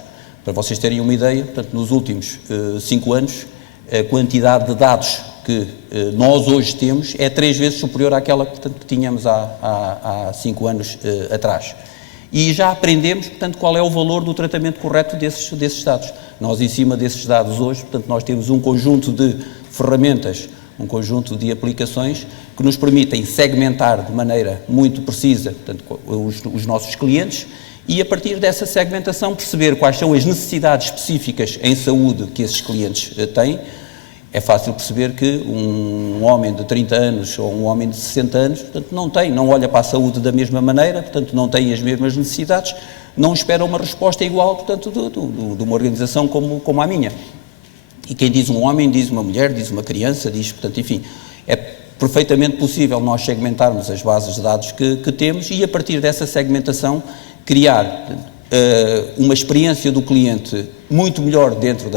Para vocês terem uma ideia, portanto, nos últimos 5 anos, a quantidade de dados que nós hoje temos é 3 vezes superior àquela, portanto, que tínhamos há 5 anos atrás. E já aprendemos, portanto, qual é o valor do tratamento correto desses dados. Nós, em cima desses dados hoje, portanto, nós temos um conjunto de ferramentas, um conjunto de aplicações que nos permitem segmentar de maneira muito precisa, portanto, os nossos clientes e a partir dessa segmentação perceber quais são as necessidades específicas em saúde que esses clientes têm. É fácil perceber que um homem de 30 anos ou um homem de 60 anos, portanto, não olha para a saúde da mesma maneira, portanto, não tem as mesmas necessidades, não espera uma resposta igual, portanto, de uma organização como a minha. E quem diz um homem, diz uma mulher, diz uma criança, diz, portanto, enfim, é perfeitamente possível nós segmentarmos as bases de dados que temos e, a partir dessa segmentação, criar uma experiência do cliente muito melhor dentro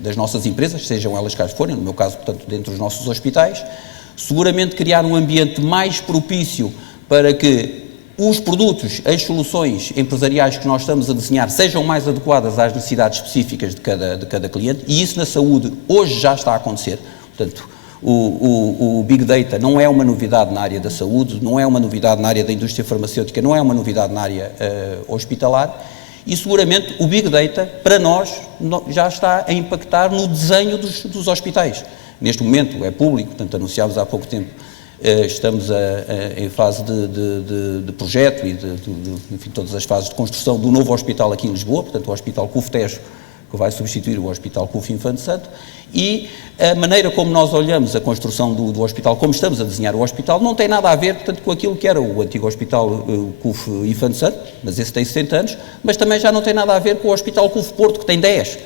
das nossas empresas, sejam elas quais forem, no meu caso, portanto, dentro dos nossos hospitais, seguramente criar um ambiente mais propício para que os produtos, as soluções empresariais que nós estamos a desenhar sejam mais adequadas às necessidades específicas de cada cliente, e isso na saúde hoje já está a acontecer. Portanto, o Big Data não é uma novidade na área da saúde, não é uma novidade na área da indústria farmacêutica, não é uma novidade na área hospitalar, e seguramente o Big Data, para nós, já está a impactar no desenho dos hospitais. Neste momento é público, portanto, anunciámos há pouco tempo, estamos em fase de projeto e enfim, todas as fases de construção do novo hospital aqui em Lisboa, portanto, o Hospital CUF Tejo, que vai substituir o Hospital CUF Infante Santo, e a maneira como nós olhamos a construção do hospital, como estamos a desenhar o hospital, não tem nada a ver, portanto, com aquilo que era o antigo Hospital CUF Infante Santo, mas esse tem 60 anos, mas também já não tem nada a ver com o Hospital CUF Porto, que tem 10.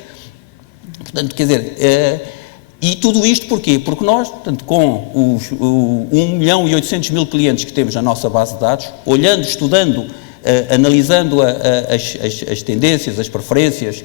Portanto, quer dizer, e tudo isto porquê? Porque nós, portanto, com os 1.800.000 clientes que temos na nossa base de dados, olhando, estudando, analisando as tendências, as preferências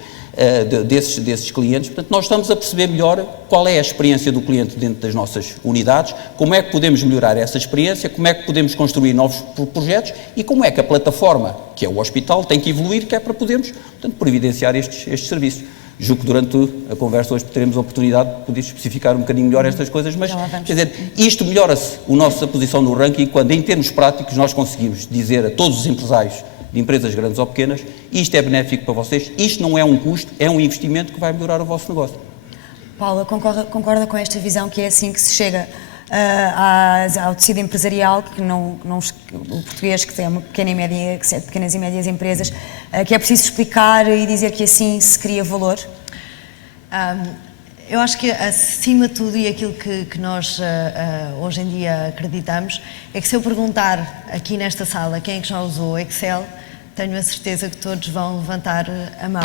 desses clientes, portanto, nós estamos a perceber melhor qual é a experiência do cliente dentro das nossas unidades, como é que podemos melhorar essa experiência, como é que podemos construir novos projetos e como é que a plataforma, que é o hospital, tem que evoluir, que é para podermos, portanto, providenciar estes serviços. Julgo que durante a conversa hoje teremos a oportunidade de poder especificar um bocadinho melhor estas coisas, mas, quer dizer, isto melhora-se a nossa posição no ranking quando, em termos práticos, nós conseguimos dizer a todos os empresários de empresas grandes ou pequenas, isto é benéfico para vocês, isto não é um custo, é um investimento que vai melhorar o vosso negócio. Paula, concorda com esta visão que é assim que se chega ao tecido empresarial, que o português que tem pequenas e médias empresas, que é preciso explicar e dizer que assim se cria valor? Eu acho que, acima de tudo, e aquilo que nós hoje em dia acreditamos, é que se eu perguntar aqui nesta sala quem é que já usou Excel, tenho a certeza que todos vão levantar a mão.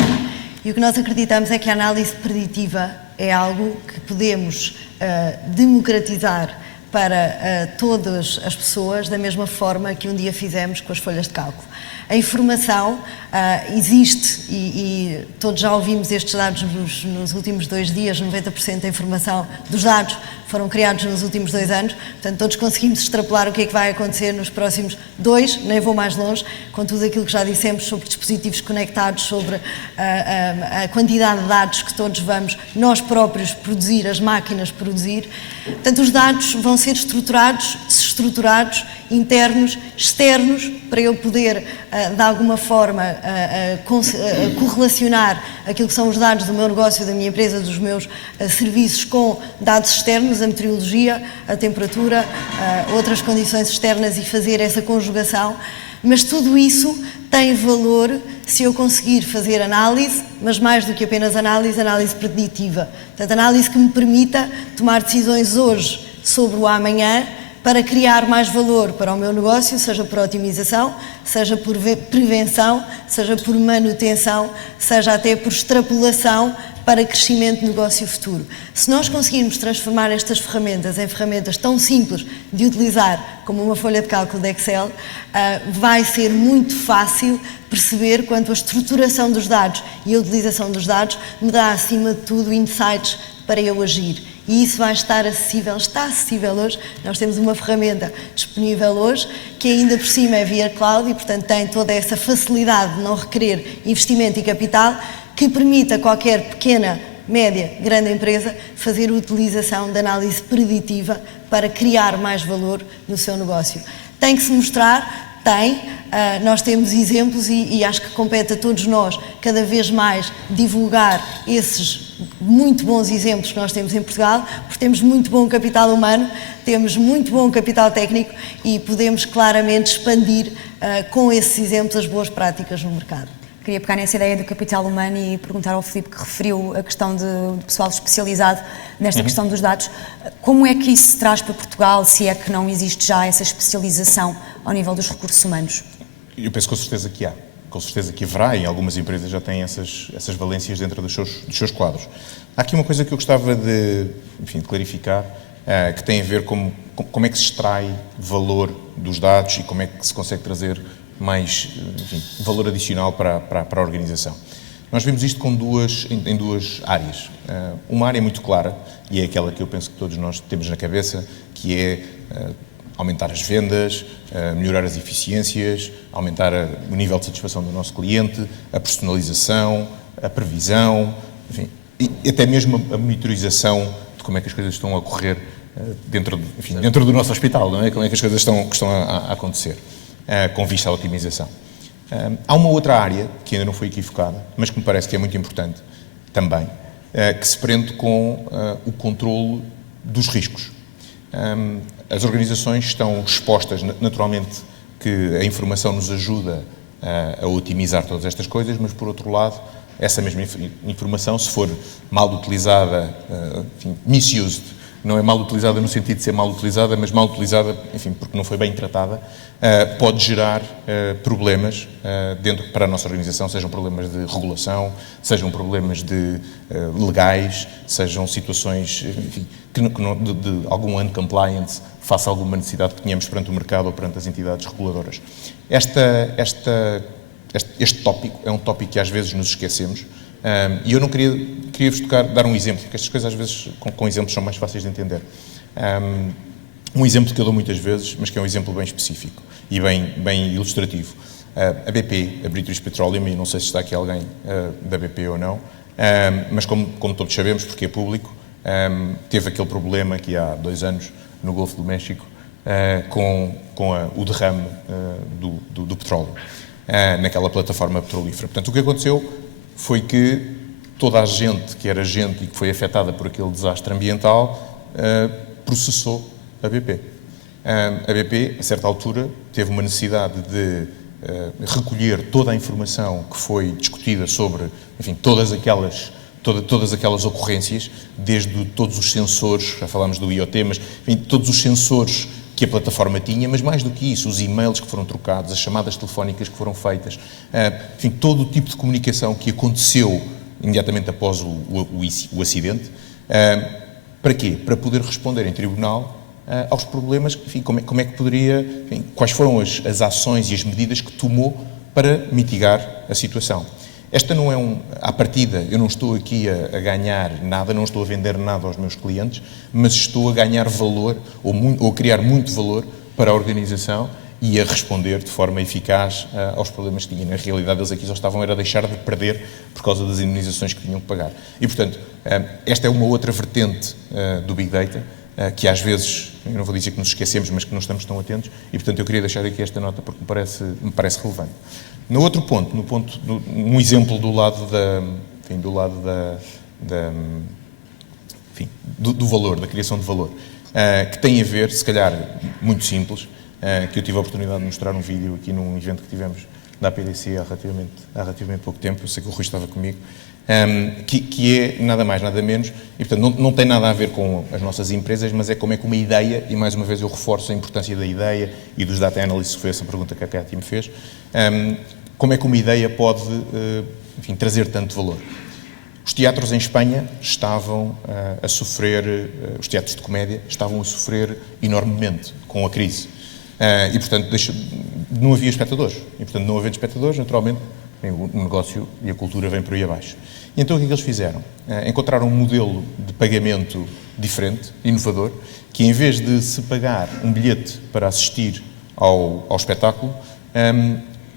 E o que nós acreditamos é que a análise preditiva é algo que podemos democratizar para todas as pessoas da mesma forma que um dia fizemos com as folhas de cálculo. A informação existe e todos já ouvimos estes dados nos últimos 2 dias, 90% da informação dos dados foram criados nos últimos 2 anos, portanto todos conseguimos extrapolar o que é que vai acontecer nos próximos 2, nem vou mais longe, com tudo aquilo que já dissemos sobre dispositivos conectados, sobre a quantidade de dados que todos vamos, nós próprios, produzir, as máquinas produzir. Portanto, os dados vão ser estruturados, internos, externos, para eu poder, de alguma forma, correlacionar aquilo que são os dados do meu negócio, da minha empresa, dos meus serviços com dados externos, a meteorologia, a temperatura, outras condições externas e fazer essa conjugação. Mas tudo isso tem valor se eu conseguir fazer análise, mas mais do que apenas análise preditiva. Portanto, análise que me permita tomar decisões hoje sobre o amanhã para criar mais valor para o meu negócio, seja por otimização, seja por prevenção, seja por manutenção, seja até por extrapolação para crescimento de negócio futuro. Se nós conseguirmos transformar estas ferramentas em ferramentas tão simples de utilizar como uma folha de cálculo de Excel, vai ser muito fácil perceber quanto a estruturação dos dados e a utilização dos dados me dá, acima de tudo, insights para eu agir. E isso vai estar acessível, está acessível hoje. Nós temos uma ferramenta disponível hoje, que ainda por cima é via cloud e, portanto, tem toda essa facilidade de não requerer investimento e capital, que permite a qualquer pequena, média, grande empresa fazer utilização de análise preditiva para criar mais valor no seu negócio. Tem que se mostrar, tem. Nós temos exemplos e acho que compete a todos nós cada vez mais divulgar esses muito bons exemplos que nós temos em Portugal, porque temos muito bom capital humano, temos muito bom capital técnico e podemos claramente expandir com esses exemplos as boas práticas no mercado. Queria pegar nessa ideia do capital humano e perguntar ao Filipe, que referiu a questão de pessoal especializado nesta questão dos dados. Como é que isso se traz para Portugal, se é que não existe já essa especialização ao nível dos recursos humanos? Eu penso com certeza que há. Com certeza que haverá, e algumas empresas já têm essas valências dentro dos seus quadros. Há aqui uma coisa que eu gostava de clarificar, que tem a ver com como é que se extrai valor dos dados e como é que se consegue trazer mais valor adicional para a organização. Nós vemos isto em duas áreas. Uma área muito clara, e é aquela que eu penso que todos nós temos na cabeça, que é aumentar as vendas, melhorar as eficiências, aumentar o nível de satisfação do nosso cliente, a personalização, a previsão, enfim, e até mesmo a monitorização de como é que as coisas estão a correr dentro do nosso hospital, não é? Como é que as coisas estão a acontecer, com vista à otimização. Há uma outra área que ainda não foi aqui focada, mas que me parece que é muito importante também, que se prende com o controlo dos riscos. As organizações estão expostas, naturalmente, que a informação nos ajuda a otimizar todas estas coisas, mas, por outro lado, essa mesma informação, se for mal utilizada, misused, não é mal utilizada no sentido de ser mal utilizada, mas mal utilizada, enfim, porque não foi bem tratada, pode gerar problemas para a nossa organização, sejam problemas de regulação, sejam problemas legais, sejam situações, enfim, de algum uncompliance face a alguma necessidade que tenhamos perante o mercado ou perante as entidades reguladoras. Este tópico é um tópico que às vezes nos esquecemos, e eu não queria-vos dar um exemplo, porque estas coisas às vezes com exemplos são mais fáceis de entender. Um exemplo que eu dou muitas vezes, mas que é um exemplo bem específico e bem ilustrativo. A BP, a British Petroleum, e não sei se está aqui alguém da BP ou não, mas como todos sabemos, porque é público, teve aquele problema aqui há 2 anos no Golfo do México com o derrame do petróleo naquela plataforma petrolífera. Portanto, o que aconteceu foi que toda a gente que era gente e que foi afetada por aquele desastre ambiental processou a BP. A BP, a certa altura, teve uma necessidade de recolher toda a informação que foi discutida sobre, enfim, todas aquelas ocorrências, desde todos os sensores, já falámos do IoT, mas enfim, todos os sensores que a plataforma tinha, mas mais do que isso, os e-mails que foram trocados, as chamadas telefónicas que foram feitas, enfim, todo o tipo de comunicação que aconteceu imediatamente após o acidente. Para quê? Para poder responder em tribunal aos problemas, enfim, como é que poderia, enfim, quais foram as ações e as medidas que tomou para mitigar a situação. Esta não é à partida, eu não estou aqui a ganhar nada, não estou a vender nada aos meus clientes, mas estou a ganhar valor ou a criar muito valor para a organização e a responder de forma eficaz aos problemas que tinha. Na realidade, eles aqui só estavam a deixar de perder por causa das indemnizações que tinham que pagar. E, portanto, esta é uma outra vertente do Big Data, que às vezes, eu não vou dizer que nos esquecemos, mas que não estamos tão atentos, e, portanto, eu queria deixar aqui esta nota porque me parece relevante. No outro ponto, um exemplo do lado do valor, da criação de valor, que tem a ver, se calhar, muito simples, que eu tive a oportunidade de mostrar um vídeo aqui num evento que tivemos da APDC há relativamente pouco tempo, eu sei que o Rui estava comigo, que é nada mais, nada menos, e portanto não tem nada a ver com as nossas empresas, mas é como é que uma ideia, e mais uma vez eu reforço a importância da ideia e dos data analysts, que foi essa pergunta que a Cátia me fez, como é que uma ideia pode, enfim, trazer tanto valor. Os teatros em Espanha estavam a sofrer, os teatros de comédia estavam a sofrer enormemente com a crise. E, portanto, não havia espectadores. E, portanto, não havendo espectadores, naturalmente, o negócio e a cultura vêm por aí abaixo. E então o que é que eles fizeram? Encontraram um modelo de pagamento diferente, inovador, que em vez de se pagar um bilhete para assistir ao espetáculo,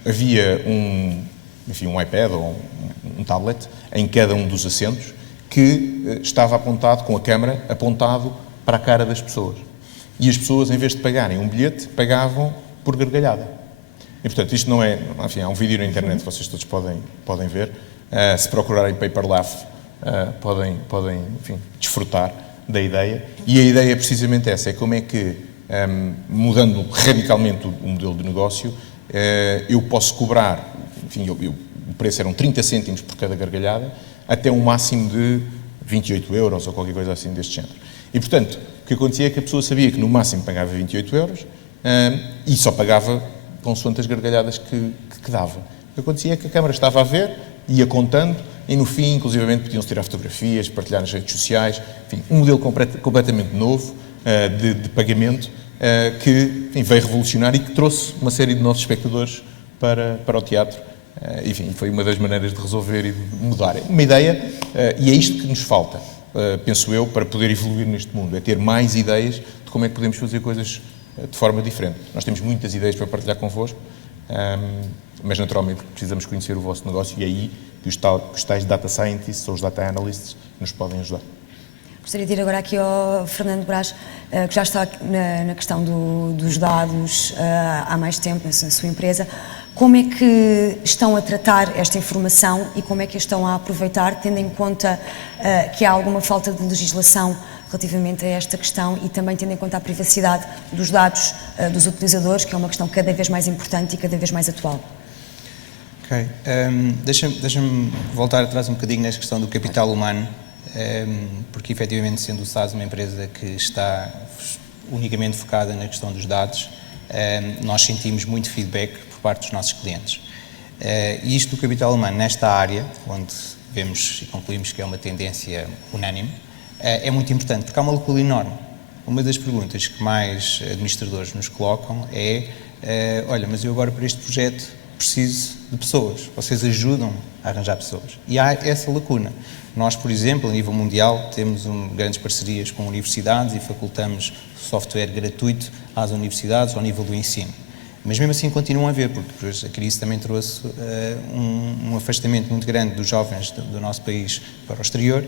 havia um iPad ou um tablet em cada um dos assentos que estava apontado, com a câmara, apontado para a cara das pessoas. E as pessoas, em vez de pagarem um bilhete, pagavam por gargalhada. E, portanto, isto não é... Enfim, há um vídeo na internet que vocês todos podem ver. Se procurarem Paper Laugh, podem, enfim, desfrutar da ideia. E a ideia é precisamente essa, é como é que, mudando radicalmente o modelo de negócio, eu posso cobrar, enfim, o preço eram 30 cêntimos por cada gargalhada, até um máximo de 28 euros ou qualquer coisa assim deste género. E, portanto, o que acontecia é que a pessoa sabia que no máximo pagava 28 euros e só pagava consoante as gargalhadas que dava. O que acontecia é que a câmara estava a ver, ia contando, e no fim, inclusivamente, podiam-se tirar fotografias, partilhar nas redes sociais, enfim, um modelo completamente novo de pagamento que, enfim, veio revolucionar e que trouxe uma série de novos espectadores para o teatro. Enfim, foi uma das maneiras de resolver e de mudar. É uma ideia, e é isto que nos falta, penso eu, para poder evoluir neste mundo, é ter mais ideias de como é que podemos fazer coisas de forma diferente. Nós temos muitas ideias para partilhar convosco, mas naturalmente precisamos conhecer o vosso negócio e é aí que os tais data scientists ou os data analysts nos podem ajudar. Gostaria de ir agora aqui ao Fernando Brás, que já está na questão dos dados há mais tempo na sua empresa. Como é que estão a tratar esta informação e como é que a estão a aproveitar, tendo em conta que há alguma falta de legislação relativamente a esta questão e também tendo em conta a privacidade dos dados dos utilizadores, que é uma questão cada vez mais importante e cada vez mais atual? Ok. Deixa-me voltar atrás um bocadinho nesta questão do capital humano, porque efetivamente, sendo o SAS uma empresa que está unicamente focada na questão dos dados, nós sentimos muito feedback por parte dos nossos clientes. E isto do capital humano, nesta área, onde vemos e concluímos que é uma tendência unânime, é muito importante, porque há uma lacuna enorme. Uma das perguntas que mais administradores nos colocam é olha, mas eu agora para este projeto preciso de pessoas, vocês ajudam a arranjar pessoas. E há essa lacuna. Nós, por exemplo, a nível mundial, temos grandes parcerias com universidades e facultamos software gratuito às universidades ao nível do ensino. Mas mesmo assim continuam a haver, porque a crise também trouxe um afastamento muito grande dos jovens do nosso país para o exterior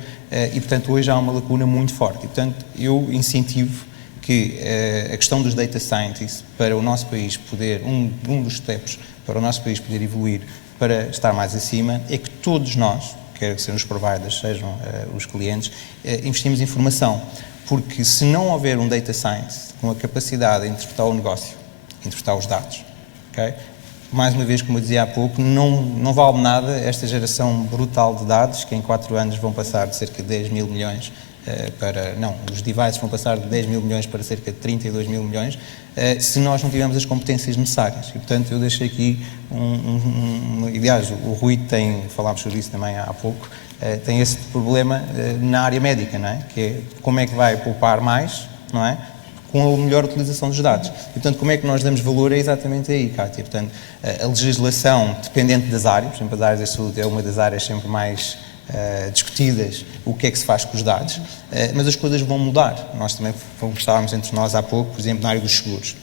e, portanto, hoje há uma lacuna muito forte. E, portanto, eu incentivo que a questão dos data scientists para o nosso país poder, um dos steps para o nosso país poder evoluir para estar mais acima, é que todos nós, quer que sejam os providers, sejam os clientes, investimos em formação. Porque se não houver um data science com a capacidade de interpretar o negócio, interpretar os dados, okay? Mais uma vez, como eu dizia há pouco, não vale nada esta geração brutal de dados, que em 4 anos vão passar de cerca de 10 mil milhões os devices vão passar de 10 mil milhões para cerca de 32 mil milhões, se nós não tivermos as competências necessárias. E, portanto, eu deixei aqui aliás, o Rui falámos sobre isso também há pouco, tem esse problema na área médica, não é? Que é como é que vai poupar mais, não é? Com a melhor utilização dos dados. E, portanto, como é que nós damos valor é exatamente aí, Cátia. Portanto, a legislação, dependente das áreas, por exemplo, as áreas da saúde é uma das áreas sempre mais discutidas, o que é que se faz com os dados, mas as coisas vão mudar. Nós também conversávamos entre nós há pouco, por exemplo, na área dos seguros.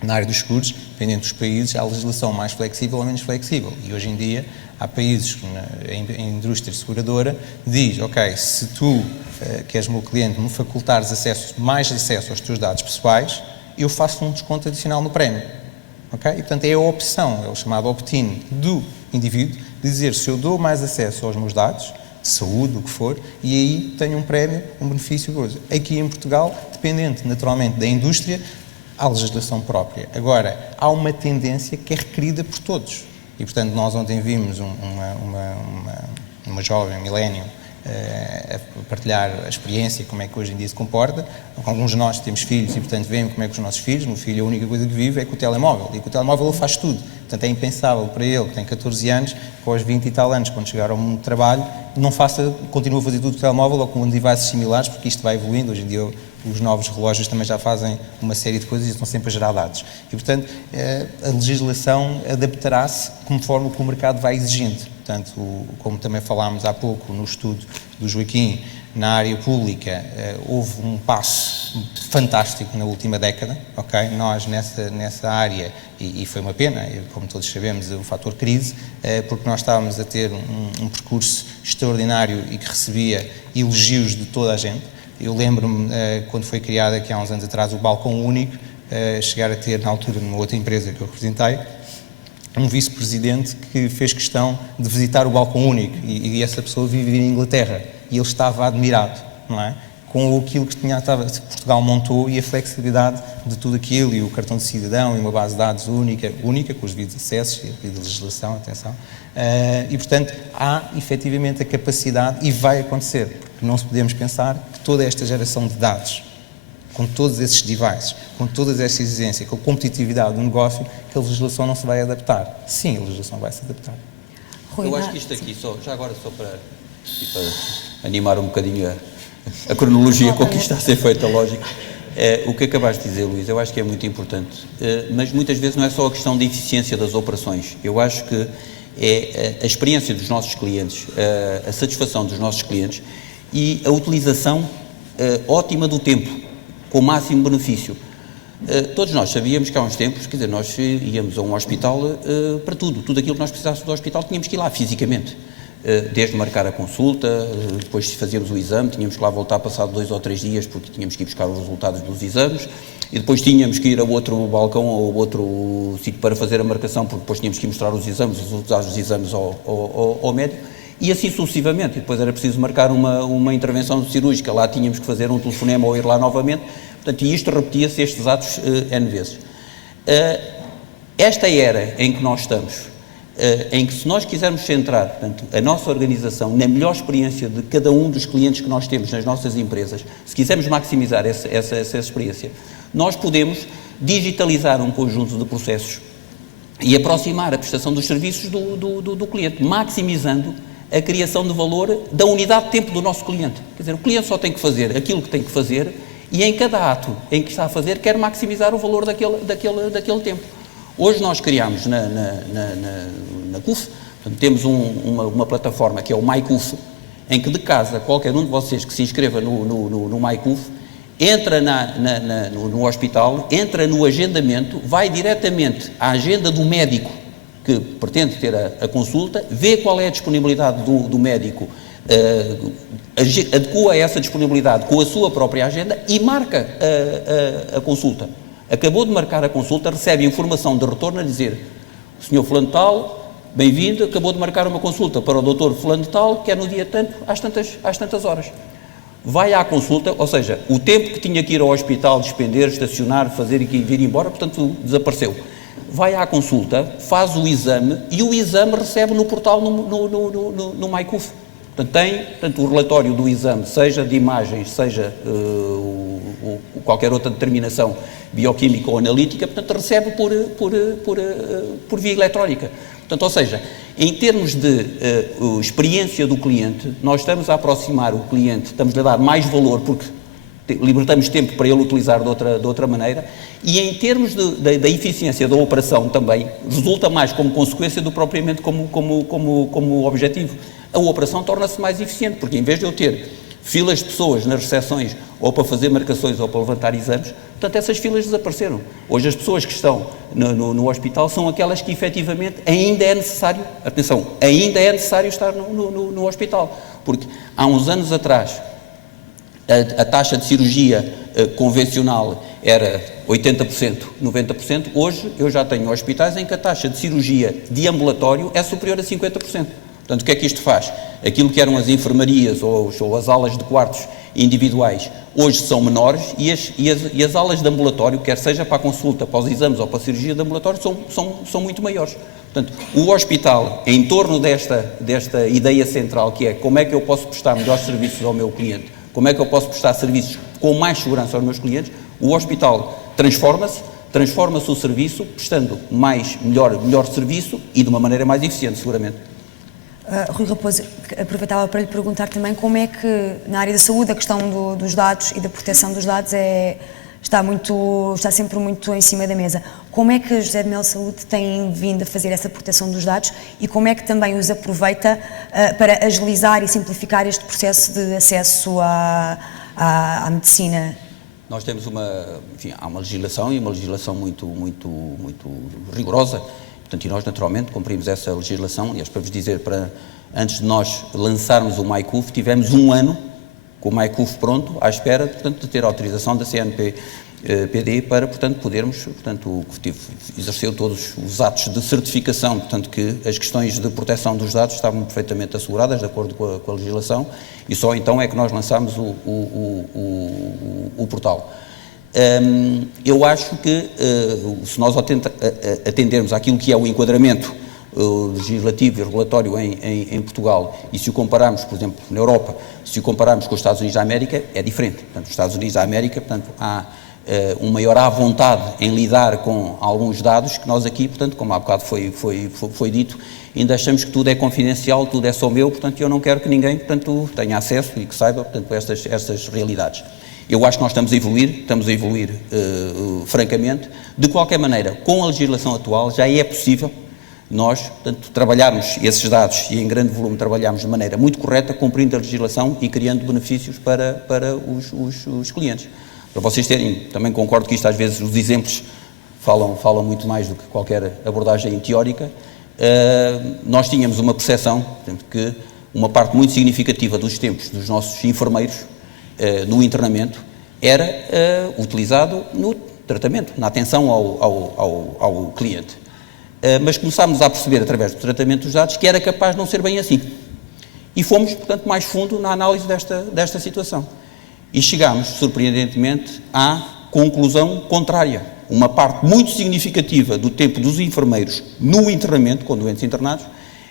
Na área dos seguros, dependendo dos países, há a legislação mais flexível ou menos flexível. E hoje em dia há países que a indústria seguradora diz, ok, se tu, que és meu cliente, me facultares mais acesso aos teus dados pessoais, eu faço um desconto adicional no prémio. Okay? E, portanto, é a opção, é o chamado opt-in do indivíduo, de dizer se eu dou mais acesso aos meus dados, de saúde, o que for, e aí tenho um prémio, um benefício. Aqui em Portugal, dependente naturalmente da indústria, há legislação própria. Agora, há uma tendência que é requerida por todos. E, portanto, nós ontem vimos uma jovem, milénio, a partilhar a experiência, como é que hoje em dia se comporta. Alguns de nós temos filhos e, portanto, vemos como é que os nossos filhos, o meu filho, a única coisa que vive é com o telemóvel. E com o telemóvel ele faz tudo. Portanto, é impensável para ele, que tem 14 anos, com os 20 e tal anos, quando chegar ao mundo do trabalho, continua a fazer tudo com o telemóvel ou com devices similares, porque isto vai evoluindo. Hoje em dia, os novos relógios também já fazem uma série de coisas e estão sempre a gerar dados. E, portanto, a legislação adaptará-se conforme o que o mercado vai exigindo. Portanto, como também falámos há pouco no estudo do Joaquim, na área pública, houve um passo fantástico na última década, ok? Nós nessa área, e foi uma pena, como todos sabemos, o fator crise, porque nós estávamos a ter um percurso extraordinário e que recebia elogios de toda a gente. Eu lembro-me, quando foi criado aqui há uns anos atrás o Balcão Único, chegar a ter, na altura, numa outra empresa que eu representei, um vice-presidente que fez questão de visitar o balcão único e essa pessoa vive em Inglaterra e ele estava admirado, não é? Com aquilo que Portugal montou e a flexibilidade de tudo aquilo e o cartão de cidadão e uma base de dados única com os devidos acessos e a legislação, atenção. E, portanto, há efetivamente a capacidade e vai acontecer, porque não podemos pensar que toda esta geração de dados, com todos esses devices, com todas estas exigências, com a competitividade do negócio, que a legislação não se vai adaptar. Sim, a legislação vai se adaptar. Eu acho que isto aqui, só para animar um bocadinho a cronologia com que isto está a ser feita, a lógica, o que acabaste de dizer, Luís, eu acho que é muito importante, mas muitas vezes não é só a questão da eficiência das operações, eu acho que é a experiência dos nossos clientes, a satisfação dos nossos clientes e a utilização ótima do tempo, com o máximo benefício. Todos nós sabíamos que há uns tempos, quer dizer, nós íamos a um hospital para tudo aquilo que nós precisássemos do hospital tínhamos que ir lá fisicamente, desde marcar a consulta, depois fazíamos o exame, tínhamos que lá voltar passado 2 ou 3 dias porque tínhamos que ir buscar os resultados dos exames e depois tínhamos que ir a outro balcão ou outro sítio para fazer a marcação porque depois tínhamos que ir mostrar os resultados dos exames ao médico. E assim sucessivamente, e depois era preciso marcar uma intervenção cirúrgica, lá tínhamos que fazer um telefonema ou ir lá novamente, portanto, e isto repetia-se estes atos N vezes. Esta era em que nós estamos, em que se nós quisermos centrar, portanto, a nossa organização na melhor experiência de cada um dos clientes que nós temos nas nossas empresas, se quisermos maximizar essa experiência, nós podemos digitalizar um conjunto de processos e aproximar a prestação dos serviços do cliente, maximizando a criação de valor da unidade de tempo do nosso cliente. Quer dizer, o cliente só tem que fazer aquilo que tem que fazer e em cada ato em que está a fazer quer maximizar o valor daquele tempo. Hoje nós criámos na CUF, portanto, temos uma plataforma que é o MyCUF, em que de casa qualquer um de vocês que se inscreva no MyCUF entra no hospital, entra no agendamento, vai diretamente à agenda do médico que pretende ter a consulta, vê qual é a disponibilidade do médico, adequa essa disponibilidade com a sua própria agenda e marca a consulta. Acabou de marcar a consulta, recebe informação de retorno a dizer: o senhor fulano de tal, bem-vindo, acabou de marcar uma consulta para o doutor fulano de tal, que é no dia tanto, às tantas horas. Vai à consulta, ou seja, o tempo que tinha que ir ao hospital, despender, estacionar, fazer e vir embora, portanto, desapareceu. Vai à consulta, faz o exame e o exame recebe no portal no MyCUF. Portanto, tem o relatório do exame, seja de imagens, seja qualquer outra determinação bioquímica ou analítica, portanto, recebe por via eletrónica. Portanto, ou seja, em termos de experiência do cliente, nós estamos a aproximar o cliente, estamos-lhe a dar mais valor porque libertamos tempo para ele utilizar de outra maneira e em termos da eficiência da operação também resulta mais como consequência do propriamente como objetivo. A operação torna-se mais eficiente, porque em vez de eu ter filas de pessoas nas recepções ou para fazer marcações ou para levantar exames, portanto essas filas desapareceram. Hoje as pessoas que estão no hospital são aquelas que efetivamente ainda é necessário, atenção, ainda é necessário estar no hospital, porque há uns anos atrás a taxa de cirurgia convencional era 80%, 90%, hoje eu já tenho hospitais em que a taxa de cirurgia de ambulatório é superior a 50%. Portanto, o que é que isto faz? Aquilo que eram as enfermarias ou as alas de quartos individuais, hoje são menores e as alas de ambulatório, quer seja para a consulta, para os exames ou para a cirurgia de ambulatório, são muito maiores. Portanto, o hospital, em torno desta ideia central que é como é que eu posso prestar melhores serviços ao meu cliente, como é que eu posso prestar serviços com mais segurança aos meus clientes, o hospital transforma-se o serviço, prestando melhor serviço e de uma maneira mais eficiente, seguramente. Rui Raposo, aproveitava para lhe perguntar também como é que, na área da saúde, a questão dos dados e da proteção dos dados está sempre muito em cima da mesa. Como é que a José de Mel Saúde tem vindo a fazer essa proteção dos dados e como é que também os aproveita para agilizar e simplificar este processo de acesso à medicina? Nós temos há uma legislação e uma legislação muito rigorosa. Portanto, e nós naturalmente cumprimos essa legislação, e para vos dizer, antes de nós lançarmos o MyCUF, tivemos um ano com o MyCUF pronto, à espera, portanto, de ter a autorização da CNP. PD para, portanto, podermos, portanto, exercer todos os atos de certificação, portanto, que as questões de proteção dos dados estavam perfeitamente asseguradas, de acordo com a legislação, e só então é que nós lançámos o portal. Eu acho que, se nós atendermos àquilo que é o enquadramento legislativo e regulatório em Portugal, e se o compararmos, por exemplo, na Europa, se o compararmos com os Estados Unidos da América, é diferente. Portanto, os Estados Unidos da América, portanto, há um maior à vontade em lidar com alguns dados que nós aqui, portanto, como há bocado foi dito, ainda achamos que tudo é confidencial, tudo é só meu, portanto, eu não quero que ninguém, portanto, tenha acesso e que saiba, portanto, estas realidades. Eu acho que nós estamos a evoluir francamente. De qualquer maneira, com a legislação atual já é possível nós, portanto, trabalharmos esses dados e em grande volume trabalharmos de maneira muito correta, cumprindo a legislação e criando benefícios para os clientes. Para vocês terem, também concordo que isto às vezes os exemplos falam muito mais do que qualquer abordagem teórica. Nós tínhamos uma percepção, portanto, que uma parte muito significativa dos tempos dos nossos enfermeiros no internamento era utilizado no tratamento, na atenção ao cliente. Mas começámos a perceber, através do tratamento dos dados, que era capaz de não ser bem assim. E fomos, portanto, mais fundo na análise desta situação. E chegámos, surpreendentemente, à conclusão contrária. Uma parte muito significativa do tempo dos enfermeiros no internamento, com doentes internados,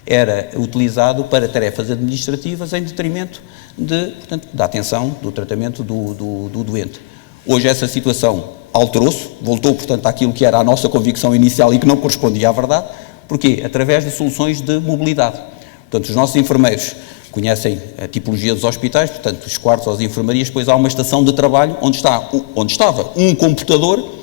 era utilizado para tarefas administrativas em detrimento da atenção, do tratamento do doente. Hoje essa situação alterou-se, voltou, portanto, àquilo que era a nossa convicção inicial e que não correspondia à verdade. Porquê? Através de soluções de mobilidade. Portanto, os nossos enfermeiros conhecem a tipologia dos hospitais, portanto, os quartos ou as enfermarias, depois há uma estação de trabalho onde estava um computador,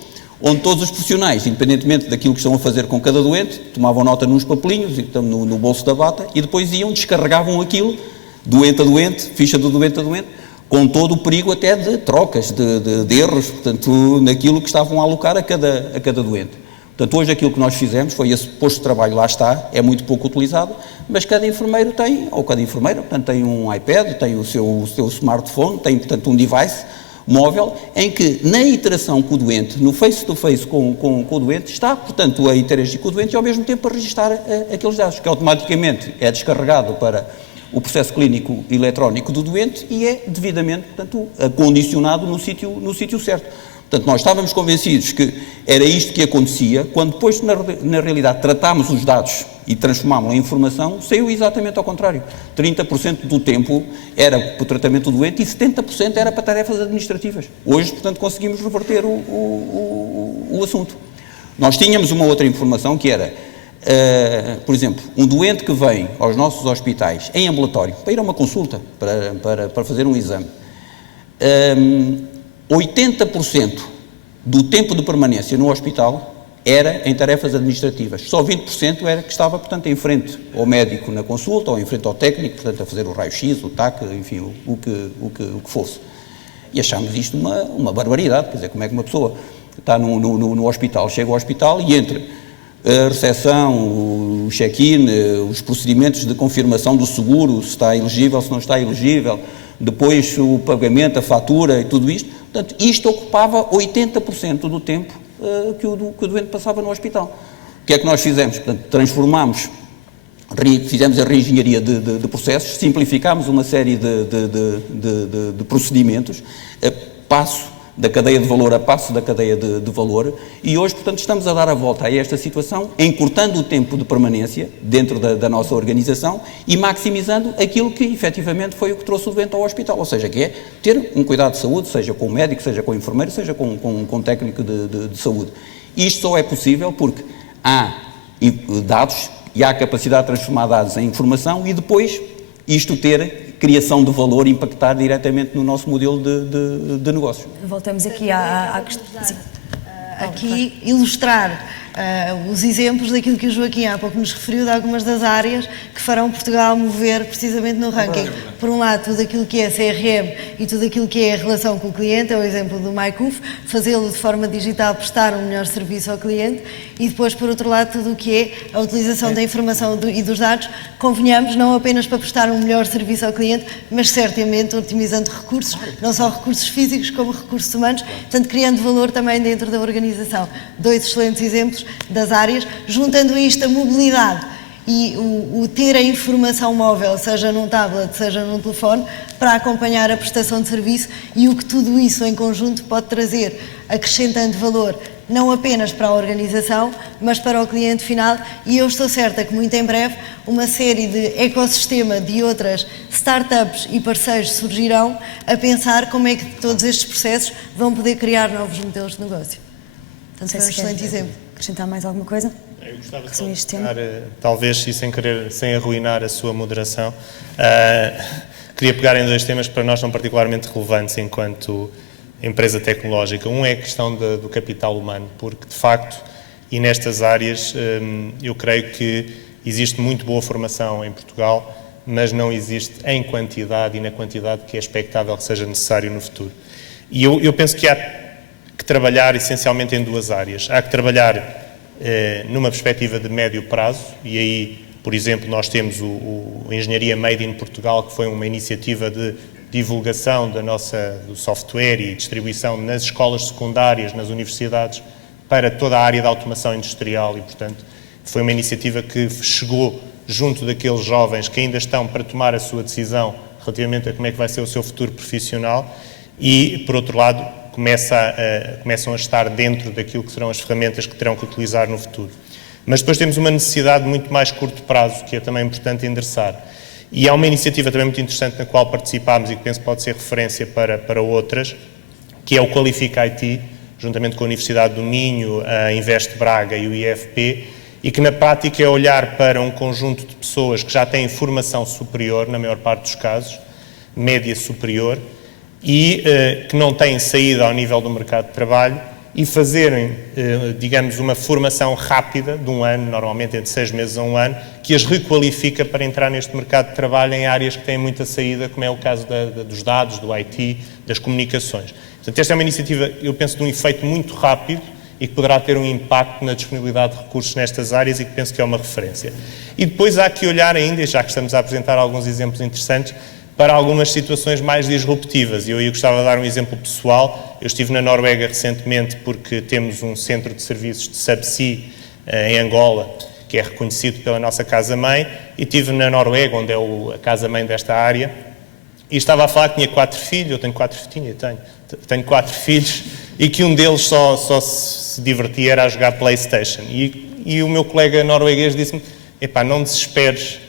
onde todos os profissionais, independentemente daquilo que estão a fazer com cada doente, tomavam nota nos papelinhos, então, no bolso da bata, e depois descarregavam aquilo, doente a doente, ficha do doente a doente, com todo o perigo até de trocas, de erros, portanto, naquilo que estavam a alocar a cada doente. Portanto, hoje aquilo que nós fizemos foi esse posto de trabalho, lá está, é muito pouco utilizado, mas cada enfermeiro tem, ou cada enfermeira, portanto, tem um iPad, tem o seu smartphone, tem, portanto, um device móvel, em que na interação com o doente, no face-to-face com o doente, está, portanto, a interagir com o doente e ao mesmo tempo a registar aqueles dados, que automaticamente é descarregado para o processo clínico eletrónico do doente e é devidamente, portanto, acondicionado no sítio certo. Portanto, nós estávamos convencidos que era isto que acontecia, quando depois, na realidade, tratámos os dados e transformámos em informação, saiu exatamente ao contrário. 30% do tempo era para o tratamento do doente e 70% era para tarefas administrativas. Hoje, portanto, conseguimos reverter o assunto. Nós tínhamos uma outra informação que era, por exemplo, um doente que vem aos nossos hospitais em ambulatório para ir a uma consulta, para fazer um exame, 80% do tempo de permanência no hospital era em tarefas administrativas. Só 20% era que estava, portanto, em frente ao médico na consulta ou em frente ao técnico, portanto, a fazer o raio-x, o TAC, enfim, o que fosse. E achámos isto uma barbaridade, quer dizer, como é que uma pessoa está no hospital, chega ao hospital e entra a recepção, o check-in, os procedimentos de confirmação do seguro, se está elegível, se não está elegível, depois o pagamento, a fatura e tudo isto. Portanto, isto ocupava 80% do tempo que o doente passava no hospital. O que é que nós fizemos? Portanto, fizemos a reengenharia de processos, simplificámos uma série de procedimentos, passo da cadeia de valor a passo da cadeia de valor, e hoje, portanto, estamos a dar a volta a esta situação, encurtando o tempo de permanência dentro da nossa organização e maximizando aquilo que, efetivamente, foi o que trouxe o doente ao hospital, ou seja, que é ter um cuidado de saúde, seja com o médico, seja com o enfermeiro, seja com o técnico de saúde. Isto só é possível porque há dados e há capacidade de transformar dados em informação e depois isto ter criação de valor, impactar diretamente no nosso modelo de negócios. Voltamos aqui à questão. Aqui ilustrar os exemplos daquilo que o Joaquim há pouco nos referiu, de algumas das áreas que farão Portugal mover precisamente no ranking. Por um lado, tudo aquilo que é CRM e tudo aquilo que é a relação com o cliente, é o exemplo do MyCuf, fazê-lo de forma digital, prestar um melhor serviço ao cliente, e depois, por outro lado, tudo o que é a utilização da informação e dos dados, convenhamos, não apenas para prestar um melhor serviço ao cliente, mas certamente otimizando recursos, não só recursos físicos como recursos humanos, portanto, criando valor também dentro da organização. 2 excelentes exemplos das áreas, juntando a isto a mobilidade e o ter a informação móvel, seja num tablet, seja num telefone, para acompanhar a prestação de serviço, e o que tudo isso em conjunto pode trazer, acrescentando valor, não apenas para a organização, mas para o cliente final. E eu estou certa que muito em breve uma série de ecossistema de outras startups e parceiros surgirão a pensar como é que todos estes processos vão poder criar novos modelos de negócio. Portanto, foi um excelente exemplo. Acrescentar mais alguma coisa? Eu gostava de acrescentar, talvez, e sem arruinar a sua moderação, queria pegar em 2 temas que para nós são particularmente relevantes enquanto empresa tecnológica. Um é a questão do capital humano, porque, de facto, e nestas áreas, eu creio que existe muito boa formação em Portugal, mas não existe em quantidade e na quantidade que é expectável que seja necessário no futuro. E eu penso que há que trabalhar essencialmente em 2 áreas. Há que trabalhar numa perspectiva de médio prazo, e aí, por exemplo, nós temos o Engenharia Made in Portugal, que foi uma iniciativa de divulgação do software e distribuição nas escolas secundárias, nas universidades, para toda a área da automação industrial, e, portanto, foi uma iniciativa que chegou junto daqueles jovens que ainda estão para tomar a sua decisão relativamente a como é que vai ser o seu futuro profissional, e, por outro lado, começam a estar dentro daquilo que serão as ferramentas que terão que utilizar no futuro. Mas depois temos uma necessidade de muito mais curto prazo, que é também importante endereçar. E há uma iniciativa também muito interessante na qual participámos e que penso pode ser referência para outras, que é o Qualifica IT, juntamente com a Universidade do Minho, a Invest Braga e o IFP, e que na prática é olhar para um conjunto de pessoas que já têm formação superior, na maior parte dos casos, média superior, e que não têm saída ao nível do mercado de trabalho, e fazerem, digamos, uma formação rápida de 1 ano, normalmente entre 6 meses a 1 ano, que as requalifica para entrar neste mercado de trabalho em áreas que têm muita saída, como é o caso dos dados, do IT, das comunicações. Portanto, esta é uma iniciativa, eu penso, de um efeito muito rápido e que poderá ter um impacto na disponibilidade de recursos nestas áreas, e que penso que é uma referência. E depois há que olhar ainda, já que estamos a apresentar alguns exemplos interessantes, para algumas situações mais disruptivas. E eu gostava de dar um exemplo pessoal. Eu estive na Noruega recentemente porque temos um centro de serviços de subsea em Angola, que é reconhecido pela nossa casa-mãe, e estive na Noruega, onde é a casa-mãe desta área, e estava a falar que tinha 4 filhos, eu tenho 4 filhos, e que um deles só se divertia era a jogar PlayStation. E o meu colega norueguês disse-me, epá, não desesperes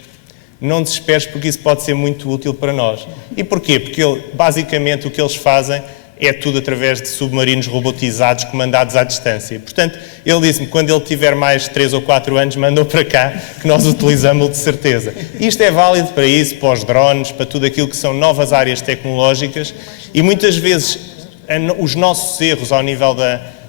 porque isso pode ser muito útil para nós. E porquê? Porque basicamente o que eles fazem é tudo através de submarinos robotizados comandados à distância. E, portanto, ele disse-me que quando ele tiver mais 3 ou 4 anos, mandou para cá, que nós utilizamos-lo de certeza. Isto é válido para isso, para os drones, para tudo aquilo que são novas áreas tecnológicas, e muitas vezes os nossos erros ao nível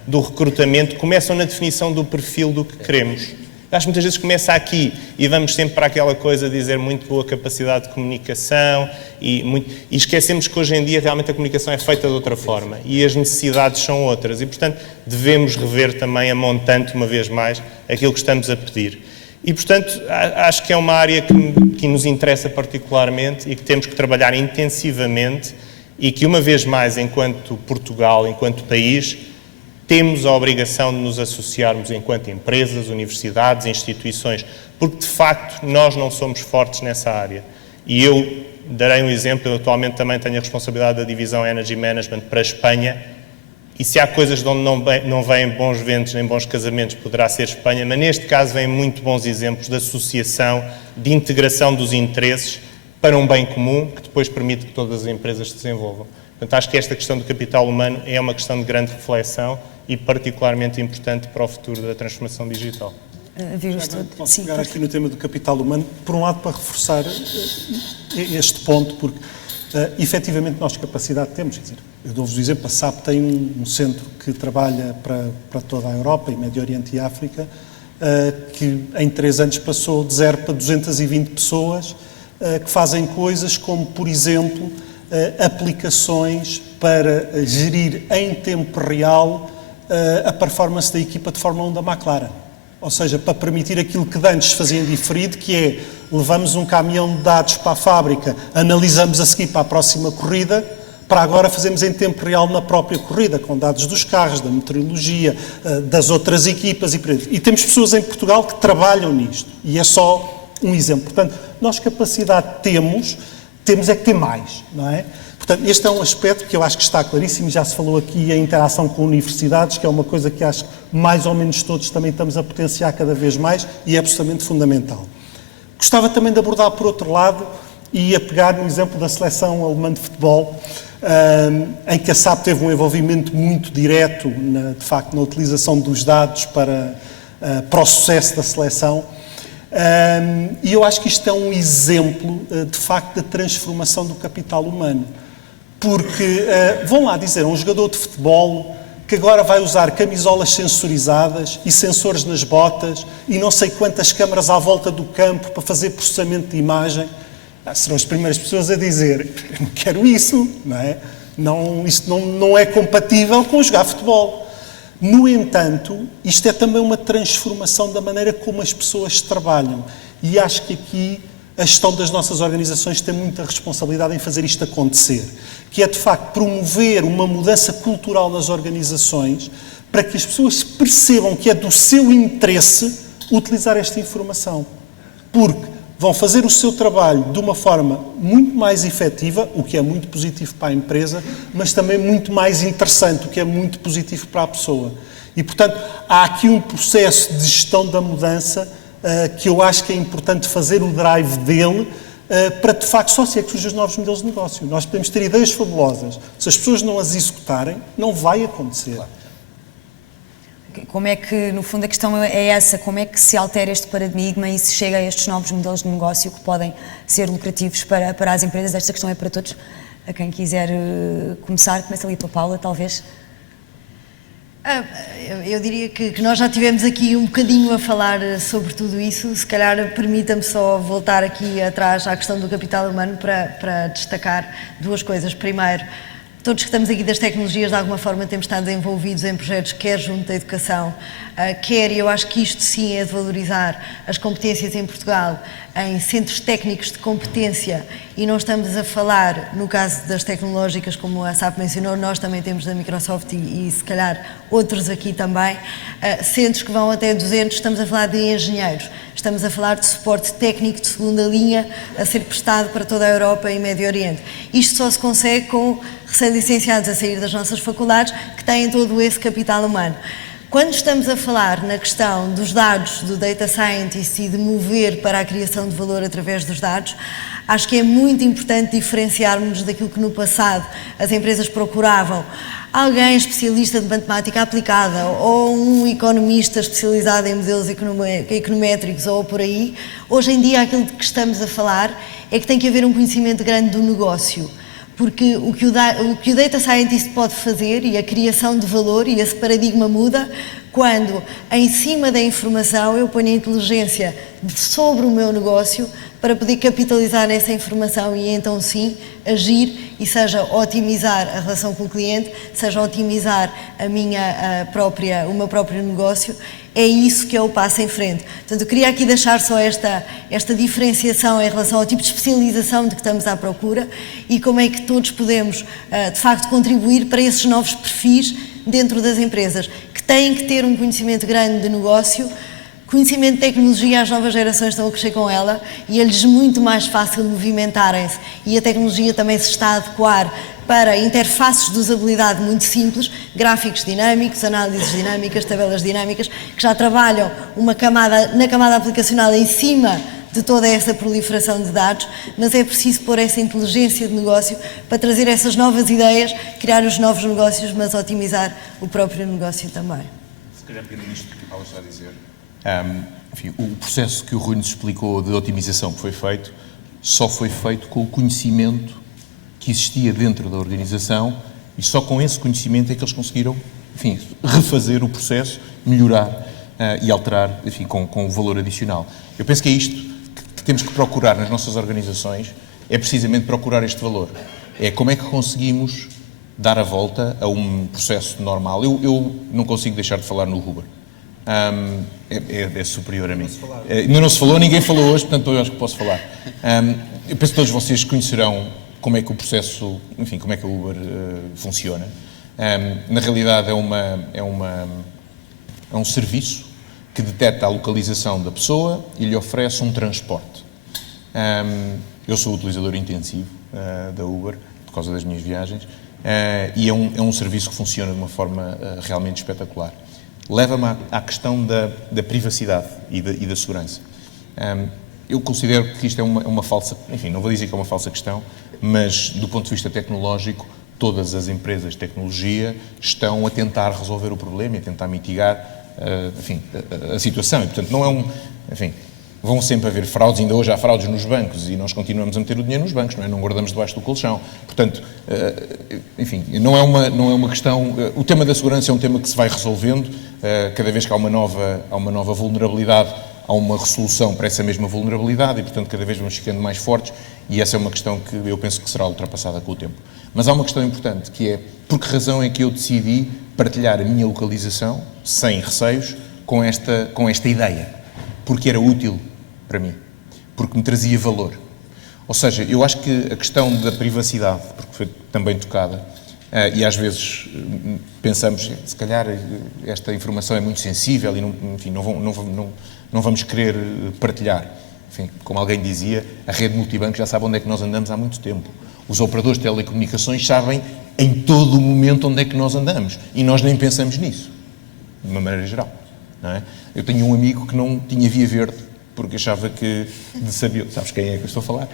do recrutamento começam na definição do perfil do que queremos. Acho que muitas vezes começa aqui e vamos sempre para aquela coisa de dizer muito boa capacidade de comunicação e esquecemos que hoje em dia realmente a comunicação é feita de outra forma e as necessidades são outras, e portanto devemos rever também a montante, uma vez mais, aquilo que estamos a pedir. E portanto acho que é uma área que nos interessa particularmente e que temos que trabalhar intensivamente, e que uma vez mais, enquanto Portugal, enquanto país, temos a obrigação de nos associarmos enquanto empresas, universidades, instituições, porque de facto nós não somos fortes nessa área. E eu darei um exemplo, eu atualmente também tenho a responsabilidade da divisão Energy Management para a Espanha, e se há coisas de onde não vêm bons ventos nem bons casamentos, poderá ser Espanha, mas neste caso vêm muito bons exemplos de associação, de integração dos interesses para um bem comum, que depois permite que todas as empresas se desenvolvam. Portanto, acho que esta questão do capital humano é uma questão de grande reflexão e particularmente importante para o futuro da transformação digital. Posso pegar aqui no tema do capital humano, por um lado para reforçar este ponto, porque Efetivamente, nós capacidade temos. Quer dizer, eu dou-vos o exemplo, a SAP tem um centro que trabalha para toda a Europa, e Médio Oriente e África, que em 3 anos passou de 0 para 220 pessoas, que fazem coisas como, por exemplo, aplicações para gerir em tempo real a performance da equipa de Fórmula 1 da McLaren. Ou seja, para permitir aquilo que antes se fazia em diferido, que é, levamos um caminhão de dados para a fábrica, analisamos a seguir para a próxima corrida, para agora fazermos em tempo real na própria corrida, com dados dos carros, da meteorologia, das outras equipas e por aí. E temos pessoas em Portugal que trabalham nisto. E é só um exemplo. Portanto, nós capacidade temos é que ter mais, não é? Portanto, este é um aspecto que eu acho que está claríssimo, já se falou aqui, a interação com universidades, que é uma coisa que acho que mais ou menos todos também estamos a potenciar cada vez mais e é absolutamente fundamental. Gostava também de abordar por outro lado e a pegar no exemplo da seleção alemã de futebol, em que a SAP teve um envolvimento muito direto, de facto, na utilização dos dados para o sucesso da seleção. E eu acho que isto é um exemplo, de facto, da transformação do capital humano. Porque, vão lá dizer, um jogador de futebol que agora vai usar camisolas sensorizadas e sensores nas botas e não sei quantas câmaras à volta do campo para fazer processamento de imagem, serão as primeiras pessoas a dizer, eu não quero isso, não é? Isto não é compatível com jogar futebol. No entanto, isto é também uma transformação da maneira como as pessoas trabalham. E acho que aqui a gestão das nossas organizações tem muita responsabilidade em fazer isto acontecer, que é, de facto, promover uma mudança cultural nas organizações para que as pessoas percebam que é do seu interesse utilizar esta informação. Porque vão fazer o seu trabalho de uma forma muito mais efetiva, o que é muito positivo para a empresa, mas também muito mais interessante, o que é muito positivo para a pessoa. E, portanto, há aqui um processo de gestão da mudança que eu acho que é importante fazer o drive dele para, de facto, só se é que surgem os novos modelos de negócio. Nós podemos ter ideias fabulosas. Se as pessoas não as executarem, não vai acontecer. Claro. Como é que, no fundo, a questão é essa, como é que se altera este paradigma e se chega a estes novos modelos de negócio que podem ser lucrativos para as empresas? Esta questão é para todos. A quem quiser começar, começa ali pela Paula, talvez. Eu diria que nós já tivemos aqui um bocadinho a falar sobre tudo isso. Se calhar permita-me só voltar aqui atrás à questão do capital humano para destacar 2 coisas. Primeiro, todos que estamos aqui das tecnologias, de alguma forma, temos estado envolvidos em projetos, quer junto da educação, quer, e eu acho que isto sim é de valorizar as competências em Portugal, em centros técnicos de competência, e não estamos a falar, no caso das tecnológicas, como a SAP mencionou, nós também temos da Microsoft e se calhar outros aqui também, centros que vão até 200, estamos a falar de engenheiros, estamos a falar de suporte técnico de segunda linha a ser prestado para toda a Europa e Médio Oriente. Isto só se consegue com recém-licenciados a sair das nossas faculdades que têm todo esse capital humano. Quando estamos a falar na questão dos dados, do data scientist e de mover para a criação de valor através dos dados, acho que é muito importante diferenciarmos daquilo que no passado as empresas procuravam. Alguém especialista de matemática aplicada ou um economista especializado em modelos econométricos ou por aí. Hoje em dia aquilo de que estamos a falar é que tem que haver um conhecimento grande do negócio. Porque o que o Data Scientist pode fazer e a criação de valor, e esse paradigma muda, quando em cima da informação eu ponho a inteligência sobre o meu negócio para poder capitalizar essa informação e então sim agir e seja otimizar a relação com o cliente, seja otimizar o meu próprio negócio. É isso que é o passo em frente. Portanto, eu queria aqui deixar só esta diferenciação em relação ao tipo de especialização de que estamos à procura e como é que todos podemos, de facto, contribuir para esses novos perfis dentro das empresas, que têm que ter um conhecimento grande de negócio, conhecimento de tecnologia, as novas gerações estão a crescer com ela e é-lhes muito mais fácil movimentarem-se e a tecnologia também se está a adequar para interfaces de usabilidade muito simples, gráficos dinâmicos, análises dinâmicas, tabelas dinâmicas, que já trabalham na camada aplicacional em cima de toda essa proliferação de dados, mas é preciso pôr essa inteligência de negócio para trazer essas novas ideias, criar os novos negócios, mas otimizar o próprio negócio também. Se calhar pegando nisto que a Paula está a dizer, enfim, o processo que o Rui nos explicou de otimização que foi feito, só foi feito com o conhecimento que que existia dentro da organização e só com esse conhecimento é que eles conseguiram, enfim, refazer o processo, melhorar e alterar, enfim, com o valor adicional. Eu penso que é isto que temos que procurar nas nossas organizações, é precisamente procurar este valor. É como é que conseguimos dar a volta a um processo normal. Eu não consigo deixar de falar no Uber. É superior a mim. Ainda não se falou, ninguém falou hoje, portanto eu acho que posso falar. Eu penso que todos vocês conhecerão como é que o processo, enfim, como é que o Uber funciona. Na realidade é um serviço que detecta a localização da pessoa e lhe oferece um transporte. Eu sou utilizador intensivo da Uber, por causa das minhas viagens, e é um serviço que funciona de uma forma realmente espetacular. Leva-me à questão da privacidade e da segurança. Eu considero que isto é uma falsa, enfim, não vou dizer que é uma falsa questão, mas do ponto de vista tecnológico, todas as empresas de tecnologia estão a tentar resolver o problema e a tentar mitigar, enfim, a situação. E, portanto, não é enfim, vão sempre haver fraudes, ainda hoje há fraudes nos bancos e nós continuamos a meter o dinheiro nos bancos, não é? Não guardamos debaixo do colchão. Portanto, enfim, não é uma questão... O tema da segurança é um tema que se vai resolvendo. Cada vez que há uma nova vulnerabilidade, há uma resolução para essa mesma vulnerabilidade e, portanto, cada vez vamos ficando mais fortes e essa é uma questão que eu penso que será ultrapassada com o tempo. Mas há uma questão importante, que é por que razão é que eu decidi partilhar a minha localização, sem receios, com esta ideia? Porque era útil para mim, porque me trazia valor. Ou seja, eu acho que a questão da privacidade, porque foi também tocada, e às vezes pensamos, se calhar esta informação é muito sensível e não vamos querer partilhar. Enfim, como alguém dizia, a rede multibanco já sabe onde é que nós andamos há muito tempo. Os operadores de telecomunicações sabem em todo o momento onde é que nós andamos e nós nem pensamos nisso, de uma maneira geral. Não é? Eu tenho um amigo que não tinha via verde porque achava que sabia... Sabes quem é que eu estou a falar?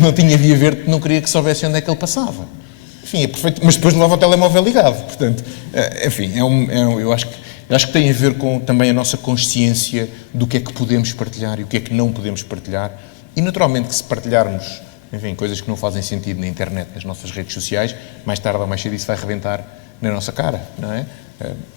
não tinha via verde porque não queria que soubesse onde é que ele passava. Enfim, é perfeito, mas depois levava o telemóvel ligado. Portanto, enfim, eu acho que tem a ver com também a nossa consciência do que é que podemos partilhar e o que é que não podemos partilhar. E naturalmente que se partilharmos, enfim, coisas que não fazem sentido na internet, nas nossas redes sociais, mais tarde ou mais cedo isso vai rebentar na nossa cara, não é?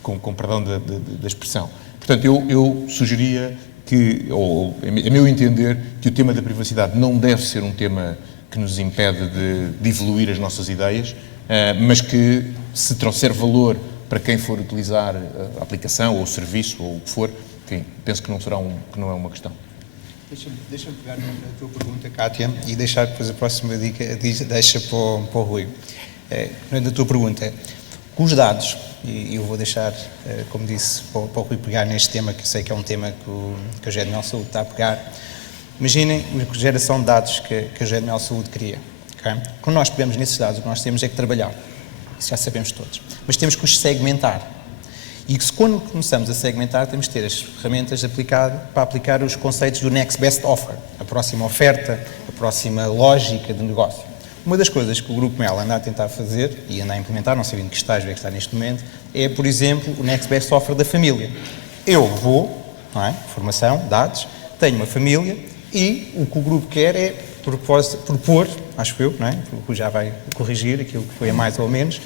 Com perdão da expressão. Portanto, eu sugeria que, ou a meu entender, que o tema da privacidade não deve ser um tema que nos impede de evoluir as nossas ideias, mas que, se trouxer valor para quem for utilizar a aplicação ou o serviço ou o que for, enfim, penso que não é uma questão. Deixa-me pegar na tua pergunta, Kátia, e deixar depois a próxima dica, deixa para o Rui. Na tua pergunta, com os dados, e eu vou deixar, como disse, para o Rui pegar neste tema, que eu sei que é um tema que o GNL Saúde está a pegar. Imaginem a geração de dados que a GNL Saúde cria. Okay? Quando nós pegamos nesses dados, o que nós temos é que trabalhar. Isso já sabemos todos. Mas temos que os segmentar. E que quando começamos a segmentar, temos que ter as ferramentas para aplicar os conceitos do Next Best Offer, a próxima oferta, a próxima lógica de negócio. Uma das coisas que o Grupo Mel anda a tentar fazer, e anda a implementar, não sabendo que estágio é que está neste momento, é, por exemplo, o Next Best Offer da família. Eu vou, não é? Formação, dados, tenho uma família e o que o grupo quer é propor, acho eu, não é? O já vai corrigir aquilo que foi a mais ou menos,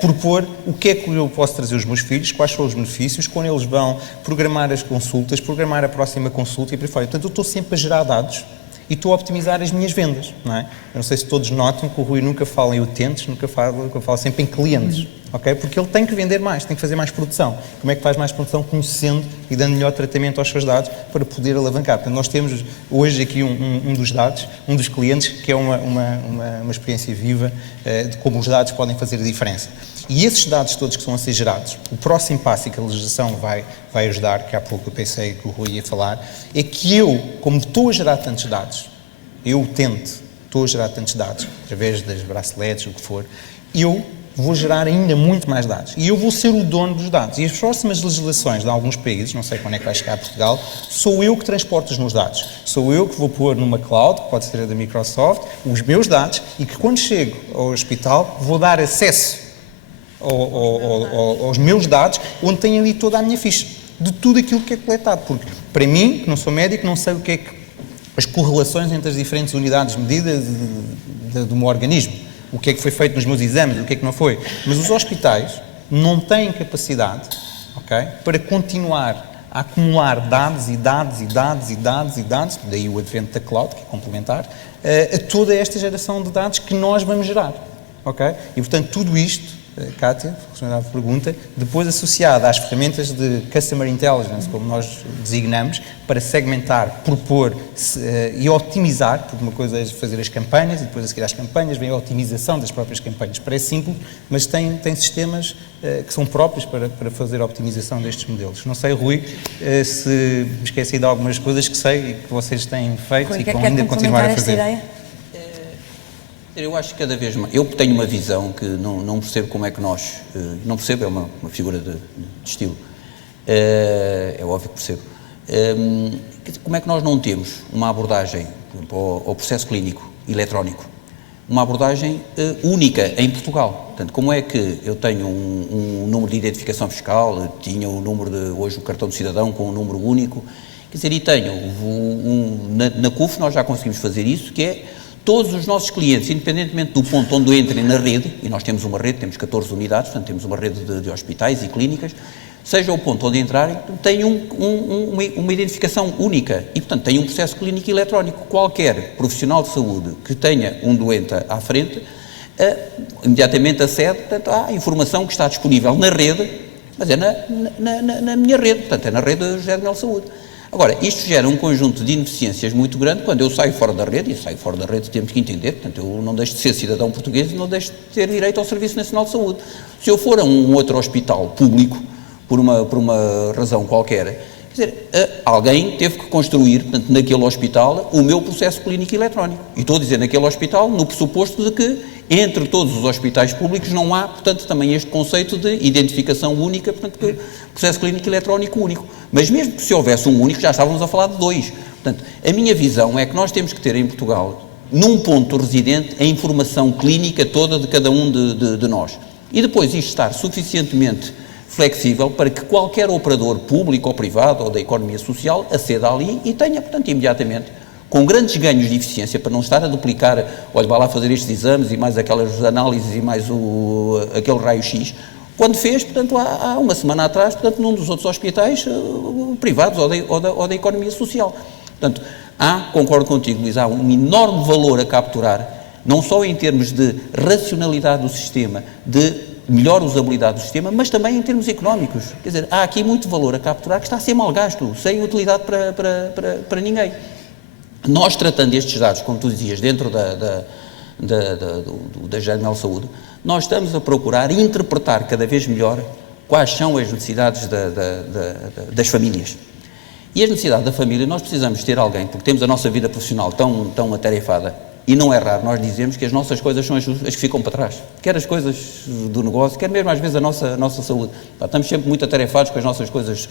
propor o que é que eu posso trazer aos meus filhos, quais são os benefícios, quando eles vão programar as consultas, programar a próxima consulta e por aí fora. Portanto, eu estou sempre a gerar dados e estou a optimizar as minhas vendas, não é? Eu não sei se todos notam que o Rui nunca fala em utentes, nunca fala sempre em clientes, ok? Porque ele tem que vender mais, tem que fazer mais produção. Como é que faz mais produção? Conhecendo e dando melhor tratamento aos seus dados para poder alavancar. Portanto, nós temos hoje aqui um dos dados, um dos clientes, que é uma experiência viva de como os dados podem fazer a diferença. E esses dados todos que estão a ser gerados, o próximo passo e que a legislação vai ajudar, que há pouco eu pensei que o Rui ia falar, é que eu, como estou a gerar tantos dados, estou a gerar tantos dados, através das braceletes, o que for, eu vou gerar ainda muito mais dados. E eu vou ser o dono dos dados. E as próximas legislações de alguns países, não sei quando é que vai chegar a Portugal, sou eu que transporto os meus dados. Sou eu que vou pôr numa cloud, que pode ser a da Microsoft, os meus dados, e que quando chego ao hospital vou dar acesso aos meus dados, onde tem ali toda a minha ficha, de tudo aquilo que é coletado. Porque, para mim, que não sou médico, não sei o que é que as correlações entre as diferentes unidades de medida do meu organismo, o que é que foi feito nos meus exames, o que é que não foi. Mas os hospitais não têm capacidade, okay, para continuar a acumular dados e dados e dados e dados e dados, daí o advento da cloud, que é complementar, a toda esta geração de dados que nós vamos gerar. Okay? E, portanto, tudo isto, Kátia, respondendo à pergunta, depois associado às ferramentas de Customer Intelligence, como nós designamos, para segmentar, propor e otimizar, porque uma coisa é fazer as campanhas e depois a seguir às campanhas vem a otimização das próprias campanhas. Parece simples, mas tem sistemas que são próprios para fazer a optimização destes modelos. Não sei, Rui, se me esqueci de algumas coisas que sei e que vocês têm feito e que vão ainda continuar a fazer. Eu acho que cada vez mais. Eu tenho uma visão que não percebo como é que nós. Não percebo, é uma figura de estilo. É óbvio que percebo. Como é que nós não temos uma abordagem, por exemplo, ao processo clínico eletrónico, uma abordagem única em Portugal? Portanto, como é que eu tenho um número de identificação fiscal, tinha o número hoje o cartão de cidadão com um número único, quer dizer, e tenho na CUF nós já conseguimos fazer isso, que é todos os nossos clientes, independentemente do ponto onde entrem na rede, e nós temos uma rede, temos 14 unidades, portanto temos uma rede de hospitais e clínicas, seja o ponto onde entrarem, têm uma identificação única e, portanto, têm um processo clínico eletrónico. Qualquer profissional de saúde que tenha um doente à frente, imediatamente acede, portanto, à informação que está disponível na rede, mas é na minha rede, portanto, é na rede do José de Mel Saúde. Agora, isto gera um conjunto de ineficiências muito grande quando eu saio fora da rede, e saio fora da rede temos que entender, portanto, eu não deixo de ser cidadão português e não deixo de ter direito ao Serviço Nacional de Saúde. Se eu for a um outro hospital público, por uma razão qualquer, quer dizer, alguém teve que construir, portanto, naquele hospital, o meu processo clínico eletrónico. E estou a dizer naquele hospital no pressuposto de que entre todos os hospitais públicos não há, portanto, também este conceito de identificação única, portanto, processo clínico eletrónico único. Mas mesmo que se houvesse um único, já estávamos a falar de dois. Portanto, a minha visão é que nós temos que ter em Portugal, num ponto residente, a informação clínica toda de cada um de nós. E depois isto estar suficientemente flexível para que qualquer operador público ou privado ou da economia social aceda ali e tenha, portanto, imediatamente, com grandes ganhos de eficiência, para não estar a duplicar, olha, vai lá fazer estes exames e mais aquelas análises e mais aquele raio-x. Quando fez, portanto, há uma semana atrás, portanto, num dos outros hospitais privados ou da economia social. Portanto, concordo contigo, Luís, há um enorme valor a capturar, não só em termos de racionalidade do sistema, de melhor usabilidade do sistema, mas também em termos económicos. Quer dizer, há aqui muito valor a capturar que está a ser mal gasto, sem utilidade para ninguém. Nós, tratando estes dados, como tu dizias, dentro da José de Mel Saúde, nós estamos a procurar interpretar cada vez melhor quais são as necessidades das famílias. E as necessidades da família, nós precisamos ter alguém, porque temos a nossa vida profissional tão atarefada, e não é raro nós dizemos que as nossas coisas são as que ficam para trás, quer as coisas do negócio, quer mesmo às vezes a nossa saúde. Estamos sempre muito atarefados com as nossas coisas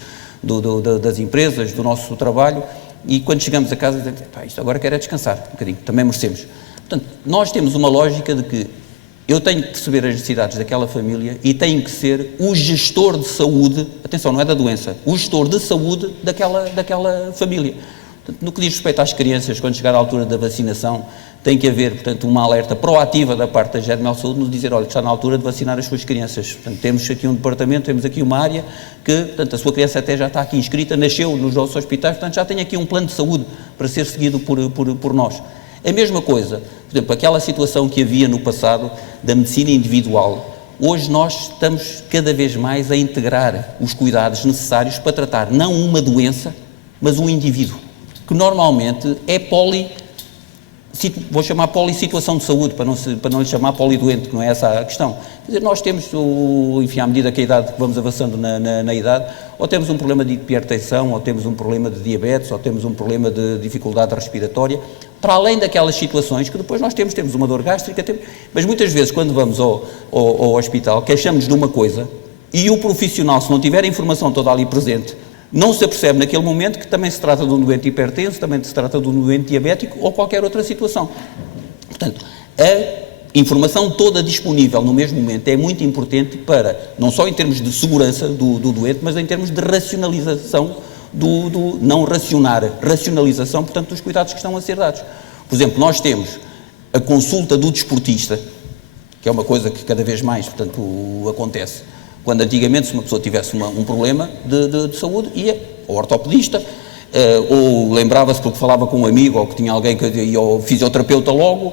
das empresas, do nosso trabalho, e quando chegamos a casa dizemos, isto agora quero é descansar um bocadinho, também merecemos. Portanto, nós temos uma lógica de que eu tenho que perceber as necessidades daquela família e tenho que ser o gestor de saúde, atenção, não é da doença, o gestor de saúde daquela família. Portanto, no que diz respeito às crianças, quando chegar à altura da vacinação, tem que haver, portanto, uma alerta proativa da parte da José de Mel Saúde, nos dizer, olha, que está na altura de vacinar as suas crianças. Portanto, temos aqui um departamento, temos aqui uma área que, portanto, a sua criança até já está aqui inscrita, nasceu nos nossos hospitais, portanto, já tem aqui um plano de saúde para ser seguido por nós. A mesma coisa, por exemplo, aquela situação que havia no passado da medicina individual, hoje nós estamos cada vez mais a integrar os cuidados necessários para tratar não uma doença, mas um indivíduo, que normalmente é vou chamar polissituação de saúde, para não lhe chamar polidoente, que não é essa a questão. Quer dizer, nós temos, enfim, à medida que vamos avançando na idade, ou temos um problema de hipertensão, ou temos um problema de diabetes, ou temos um problema de dificuldade respiratória, para além daquelas situações que depois nós temos uma dor gástrica, mas muitas vezes quando vamos ao hospital, queixamos-nos de uma coisa, e o profissional, se não tiver a informação toda ali presente, não se apercebe naquele momento que também se trata de um doente hipertenso, também se trata de um doente diabético ou qualquer outra situação. Portanto, a informação toda disponível no mesmo momento é muito importante para, não só em termos de segurança do doente, mas em termos de racionalização não racionalização, portanto, dos cuidados que estão a ser dados. Por exemplo, nós temos a consulta do desportista, que é uma coisa que cada vez mais, portanto, acontece. Quando antigamente, se uma pessoa tivesse um problema de saúde, ia ao ortopedista, ou lembrava-se porque falava com um amigo, ou que tinha alguém que ia ao fisioterapeuta logo,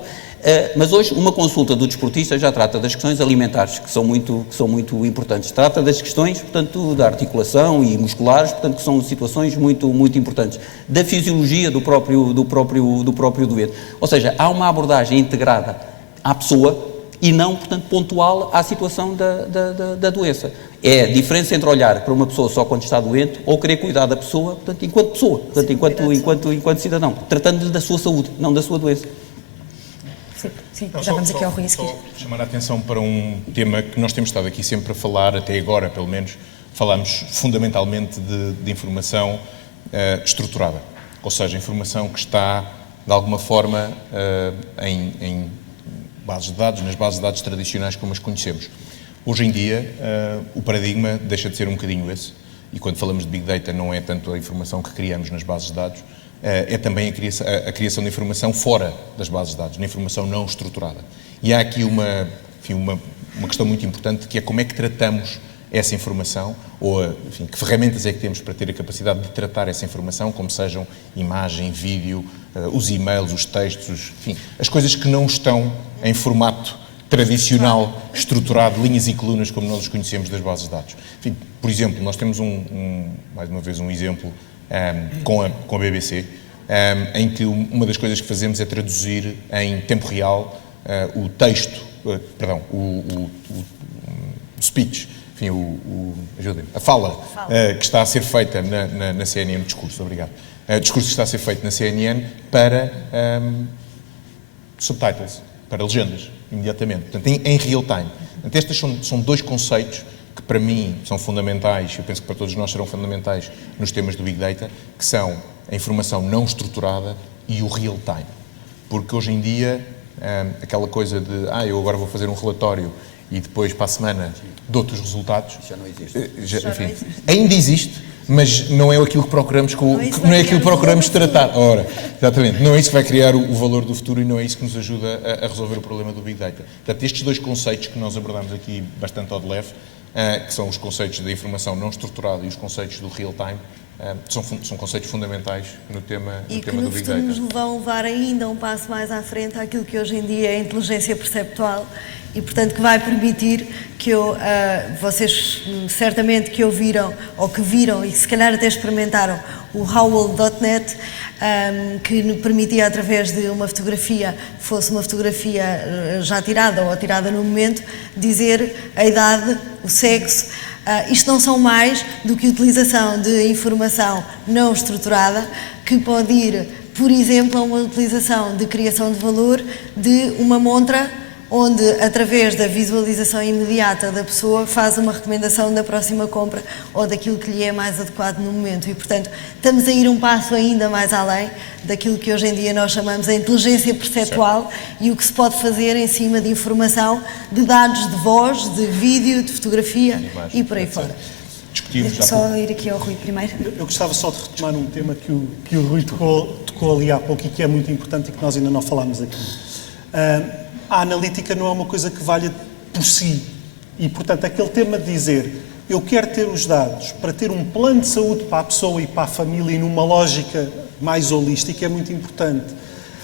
mas hoje uma consulta do desportista já trata das questões alimentares, que são muito importantes. Trata das questões, portanto, da articulação e musculares, portanto, que são situações muito importantes. Da fisiologia do próprio doente. Ou seja, há uma abordagem integrada à pessoa e não, portanto, pontual à situação da doença. É a diferença entre olhar para uma pessoa só quando está doente ou querer cuidar da pessoa, portanto, enquanto pessoa, portanto, enquanto cidadão, tratando da sua saúde, não da sua doença. Sim, já vamos aqui ao Rui. Só chamar a atenção para um tema que nós temos estado aqui sempre a falar, até agora, pelo menos, falamos fundamentalmente de informação estruturada. Ou seja, informação que está, de alguma forma, em bases de dados, nas bases de dados tradicionais como as conhecemos. Hoje em dia, o paradigma deixa de ser um bocadinho esse, e quando falamos de Big Data não é tanto a informação que criamos nas bases de dados, é também a criação de informação fora das bases de dados, na informação não estruturada. E há aqui uma questão muito importante, que é como é que tratamos essa informação, ou, enfim, que ferramentas é que temos para ter a capacidade de tratar essa informação, como sejam imagem, vídeo, os e-mails, os textos, enfim, as coisas que não estão em formato tradicional, estruturado, linhas e colunas, como nós os conhecemos das bases de dados. Enfim, por exemplo, nós temos mais uma vez um exemplo com a BBC, em que uma das coisas que fazemos é traduzir em tempo real o texto, o speech, enfim, ajudem-me, a fala que está a ser feita na CNN, discurso que está a ser feito na CNN para subtitles, para legendas, imediatamente, portanto, em real time. Portanto, estes são dois conceitos que para mim são fundamentais, eu penso que para todos nós serão fundamentais nos temas do Big Data, que são a informação não estruturada e o real time. Porque hoje em dia, aquela coisa de, eu agora vou fazer um relatório e depois para a semana dou-te os resultados. Já não existe. Enfim, ainda existe, mas não é aquilo que procuramos, não é aquilo que procuramos tratar. Ora, exatamente, não é isso que vai criar o valor do futuro e não é isso que nos ajuda a resolver o problema do Big Data. Portanto, estes dois conceitos que nós abordamos aqui bastante ao de leve, que são os conceitos da informação não estruturada e os conceitos do real time, são conceitos fundamentais no tema do Big Data. E que no futuro nos vão levar ainda um passo mais à frente àquilo que hoje em dia é a inteligência perceptual e, portanto, que vai permitir que vocês certamente que ouviram ou que viram e que se calhar até experimentaram o Howl.net, que nos permitia, através de uma fotografia, fosse uma fotografia já tirada ou tirada no momento, dizer a idade, o sexo. Isto não são mais do que utilização de informação não estruturada, que pode ir, por exemplo, a uma utilização de criação de valor de uma montra, onde, através da visualização imediata da pessoa, faz uma recomendação da próxima compra ou daquilo que lhe é mais adequado no momento. E, portanto, estamos a ir um passo ainda mais além daquilo que hoje em dia nós chamamos a inteligência perceptual e o que se pode fazer em cima de informação, de dados de voz, de vídeo, de fotografia e por aí fora. Deixa só ir aqui ao Rui primeiro. Eu gostava só de retomar um tema que o Rui tocou ali há pouco e que é muito importante e que nós ainda não falámos aqui. A analítica não é uma coisa que valha por si. E, portanto, aquele tema de dizer eu quero ter os dados para ter um plano de saúde para a pessoa e para a família e numa lógica mais holística é muito importante.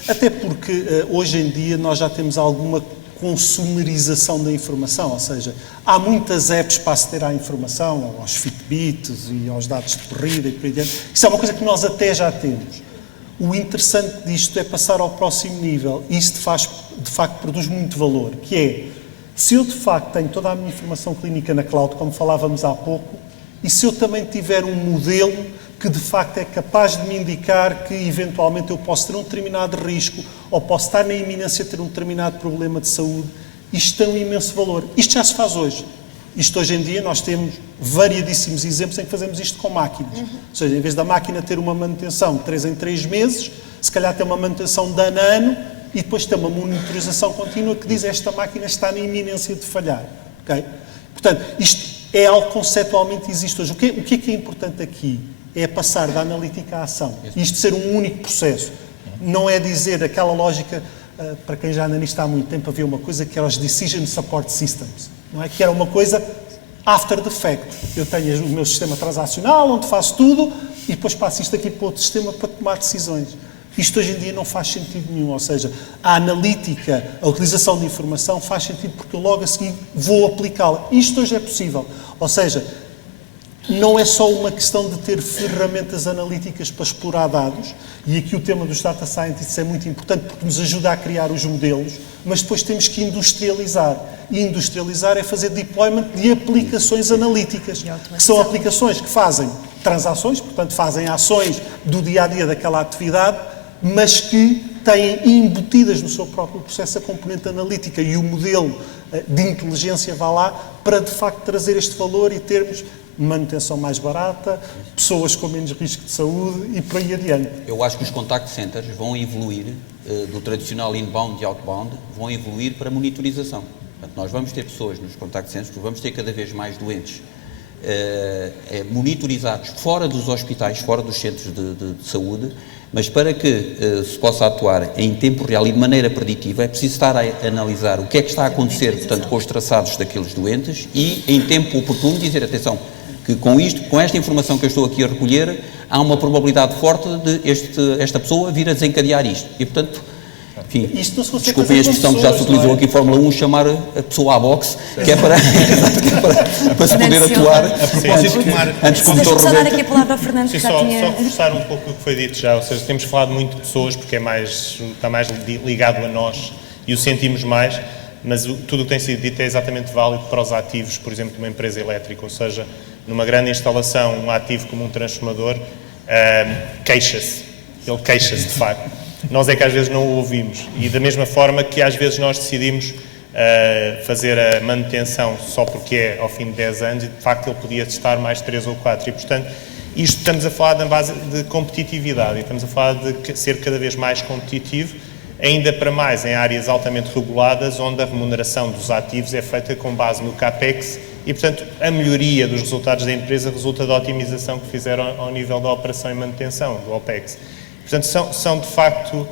Até porque hoje em dia nós já temos alguma consumerização da informação, ou seja, há muitas apps para aceder à informação, aos Fitbits e aos dados de corrida e por aí adiante. Isso é uma coisa que nós até já temos. O interessante disto é passar ao próximo nível. Isso de facto produz muito valor, que é, se eu de facto tenho toda a minha informação clínica na cloud, como falávamos há pouco, e se eu também tiver um modelo que de facto é capaz de me indicar que eventualmente eu posso ter um determinado risco ou posso estar na iminência de ter um determinado problema de saúde, isto tem um imenso valor. Isto já se faz hoje. Isto hoje em dia nós temos variadíssimos exemplos em que fazemos isto com máquinas. Ou seja, em vez da máquina ter uma manutenção de 3 em 3 meses, se calhar tem uma manutenção de ano a ano e depois tem uma monitorização contínua que diz esta máquina está na iminência de falhar. Okay? Portanto, isto é algo que conceptualmente existe hoje. O que é importante aqui é passar da analítica à ação. Isto ser um único processo. Não é dizer aquela lógica para quem já anda nisto há muito tempo, havia uma coisa que era os Decision Support Systems, não é? Que era uma coisa after the fact. Eu tenho o meu sistema transacional, onde faço tudo, e depois passo isto aqui para outro sistema para tomar decisões. Isto hoje em dia não faz sentido nenhum, ou seja, a analítica, a utilização de informação faz sentido porque logo a seguir vou aplicá-la. Isto hoje é possível, ou seja, não é só uma questão de ter ferramentas analíticas para explorar dados, e aqui o tema dos data scientists é muito importante porque nos ajuda a criar os modelos, mas depois temos que industrializar. E industrializar é fazer deployment de aplicações analíticas, que são aplicações que fazem transações, portanto fazem ações do dia-a-dia daquela atividade, mas que têm embutidas no seu próprio processo a componente analítica e o modelo de inteligência vai lá para de facto trazer este valor e termos manutenção mais barata, pessoas com menos risco de saúde e por aí adiante. Eu acho que os contact centers vão evoluir do tradicional inbound e outbound, vão evoluir para monitorização. Portanto, nós vamos ter pessoas nos contact centers, vamos ter cada vez mais doentes monitorizados fora dos hospitais, fora dos centros de saúde, mas para que se possa atuar em tempo real e de maneira preditiva, é preciso estar a analisar o que é que está a acontecer, portanto, com os traçados daqueles doentes e, em tempo oportuno, dizer, atenção, que com esta informação que eu estou aqui a recolher, há uma probabilidade forte de esta pessoa vir a desencadear isto. E, portanto, enfim, desculpem a expressão que já se utilizou aqui em Fórmula 1, chamar a pessoa à boxe, que é para se poder atuar antes como estou só dar aqui a palavra ao Fernando, que já só tinha... reforçar um pouco o que foi dito já, ou seja, temos falado muito de pessoas porque está mais ligado a nós e o sentimos mais, mas tudo o que tem sido dito é exatamente válido para os ativos, por exemplo, de uma empresa elétrica, ou seja, numa grande instalação, um ativo como um transformador, queixa-se, ele queixa-se de facto. Nós é que às vezes não o ouvimos e da mesma forma que às vezes nós decidimos fazer a manutenção só porque é ao fim de 10 anos e de facto ele podia estar mais 3 ou 4 e portanto isto estamos a falar na base de competitividade e estamos a falar de ser cada vez mais competitivo, ainda para mais em áreas altamente reguladas onde a remuneração dos ativos é feita com base no CAPEX e portanto a melhoria dos resultados da empresa resulta da otimização que fizeram ao nível da operação e manutenção, do OPEX. Portanto, são de facto,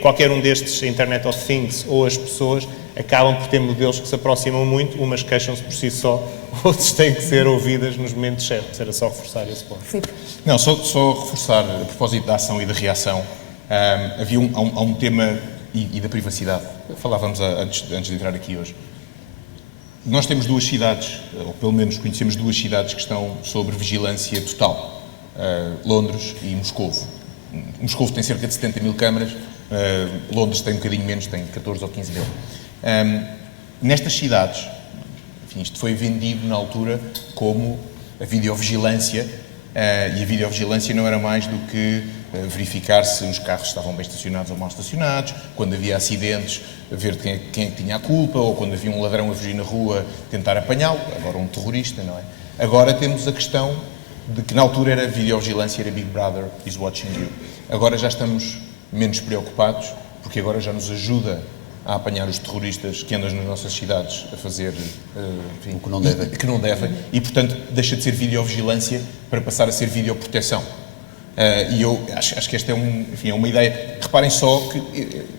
qualquer um destes, Internet of Things ou as pessoas, acabam por ter modelos que se aproximam muito, umas queixam-se por si só, outros têm que ser ouvidas nos momentos certos. Era só reforçar esse ponto. Não, só reforçar, a propósito da ação e da reação, havia um tema e da privacidade. Falávamos antes de entrar aqui hoje. Nós temos duas cidades, ou pelo menos conhecemos duas cidades que estão sob vigilância total, Londres e Moscovo. Moscovo tem cerca de 70 mil câmaras, Londres tem um bocadinho menos, tem 14 ou 15 mil. Nestas cidades, enfim, isto foi vendido na altura como a videovigilância, e a videovigilância não era mais do que verificar se os carros estavam bem estacionados ou mal estacionados, quando havia acidentes, ver quem tinha a culpa, ou quando havia um ladrão a fugir na rua, tentar apanhá-lo, agora um terrorista, não é? Agora temos a questão de que na altura era videovigilância, era Big Brother is watching you. Agora já estamos menos preocupados, porque agora já nos ajuda a apanhar os terroristas que andam nas nossas cidades a fazer enfim, o que não devem. E, portanto, deixa de ser videovigilância para passar a ser videoproteção. E eu acho que esta é uma ideia. Reparem só que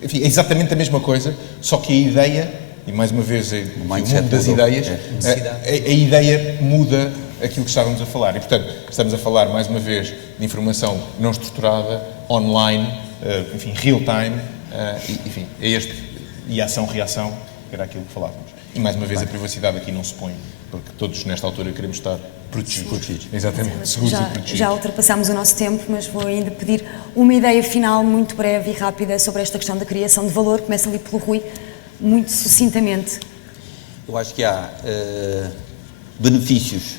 enfim, é exatamente a mesma coisa, só que a ideia, e mais uma vez o mundo das ideias, a ideia muda aquilo que estávamos a falar. E, portanto, estamos a falar, mais uma vez, de informação não estruturada, online, enfim, real-time, enfim, é este, e ação-reação, que era aquilo que falávamos. E, mais uma vez, a privacidade aqui não se põe, porque todos, nesta altura, queremos estar protegidos. Exatamente, seguros e protegidos. Já ultrapassámos o nosso tempo, mas vou ainda pedir uma ideia final, muito breve e rápida, sobre esta questão da criação de valor. Começa ali pelo Rui, muito sucintamente. Eu acho que há benefícios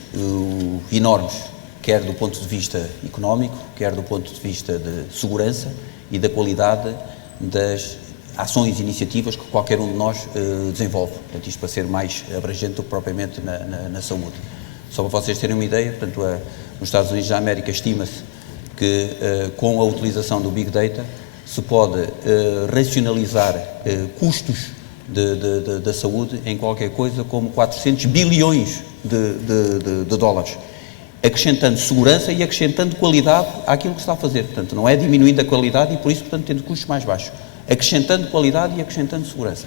enormes, quer do ponto de vista económico, quer do ponto de vista de segurança e da qualidade das ações e iniciativas que qualquer um de nós desenvolve. Portanto, isto para ser mais abrangente do que propriamente na saúde. Só para vocês terem uma ideia, portanto, nos Estados Unidos da América estima-se que com a utilização do Big Data se pode racionalizar custos da saúde em qualquer coisa como 400 bilhões de dólares, acrescentando segurança e acrescentando qualidade àquilo que se está a fazer. Portanto, não é diminuindo a qualidade e, por isso, portanto, tendo custos mais baixos. acrescentando qualidade e acrescentando segurança.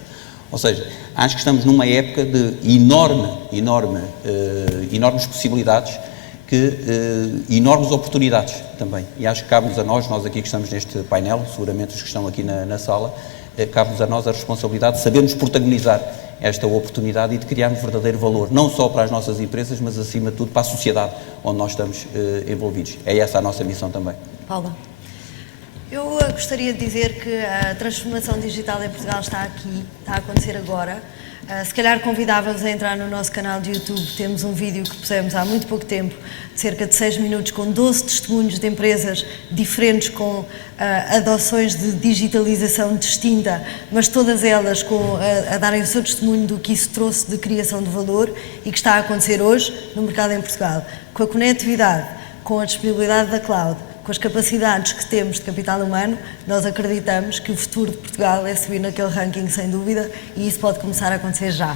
Ou seja, acho que estamos numa época de enormes possibilidades, enormes oportunidades também. E acho que cabe-nos a nós aqui que estamos neste painel, seguramente os que estão aqui na sala, cabe-nos a nós a responsabilidade de sabermos protagonizar esta oportunidade e de criarmos verdadeiro valor, não só para as nossas empresas, mas acima de tudo para a sociedade onde nós estamos envolvidos. É essa a nossa missão também. Paula. Eu gostaria de dizer que a transformação digital em Portugal está aqui, está a acontecer agora. Se calhar convidava-vos a entrar no nosso canal de YouTube. Temos um vídeo que pusemos há muito pouco tempo, de cerca de 6 minutos, com 12 testemunhos de empresas diferentes, com adoções de digitalização distinta, mas todas elas a darem o seu testemunho do que isso trouxe de criação de valor e que está a acontecer hoje no mercado em Portugal. Com a conectividade, com a disponibilidade da cloud, com as capacidades que temos de capital humano, nós acreditamos que o futuro de Portugal é subir naquele ranking, sem dúvida, e isso pode começar a acontecer já.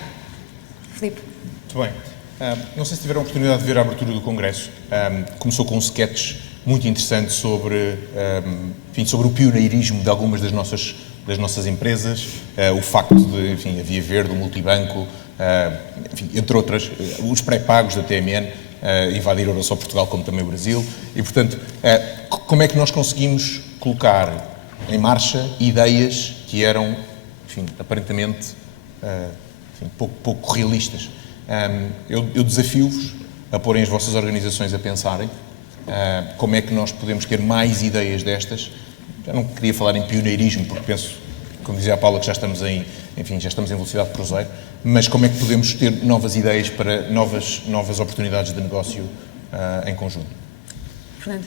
Filipe. Muito bem. Não sei se tiveram a oportunidade de ver a abertura do Congresso. Começou com um sketch muito interessante sobre o pioneirismo de algumas das nossas empresas, o facto de, a Via Verde, o Multibanco, entre outras, os pré-pagos da TMN, invadir não só Portugal como também o Brasil, e portanto, como é que nós conseguimos colocar em marcha ideias que eram, aparentemente, pouco realistas. Eu desafio-vos a porem as vossas organizações a pensarem como é que nós podemos ter mais ideias destas. Eu não queria falar em pioneirismo, porque penso, como dizia a Paula, que já estamos em velocidade de cruzeiro, mas como é que podemos ter novas ideias para novas oportunidades de negócio em conjunto? Fernando.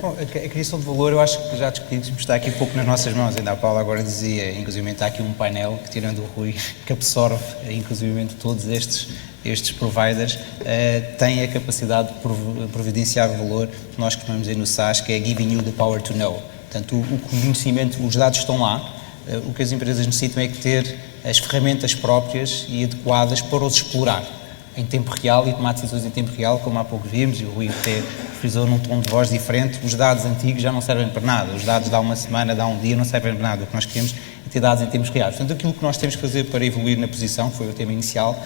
Bom, a criação de valor, eu acho que já discutimos, está aqui um pouco nas nossas mãos. Ainda a Paula agora dizia, inclusive está aqui um painel que, tirando o Rui, que absorve, inclusive todos estes providers, têm a capacidade de providenciar valor, nós que chamamos aí no SaaS, que é giving you the power to know. Portanto, o conhecimento, os dados estão lá, o que as empresas necessitam é que ter as ferramentas próprias e adequadas para os explorar em tempo real e tomar decisões em tempo real, como há pouco vimos, e o Rui até frisou num tom de voz diferente. Os dados antigos já não servem para nada, os dados de há uma semana, de há um dia, não servem para nada. O que nós queremos é ter dados em tempos reais. Portanto, aquilo que nós temos que fazer para evoluir na posição, que foi o tema inicial,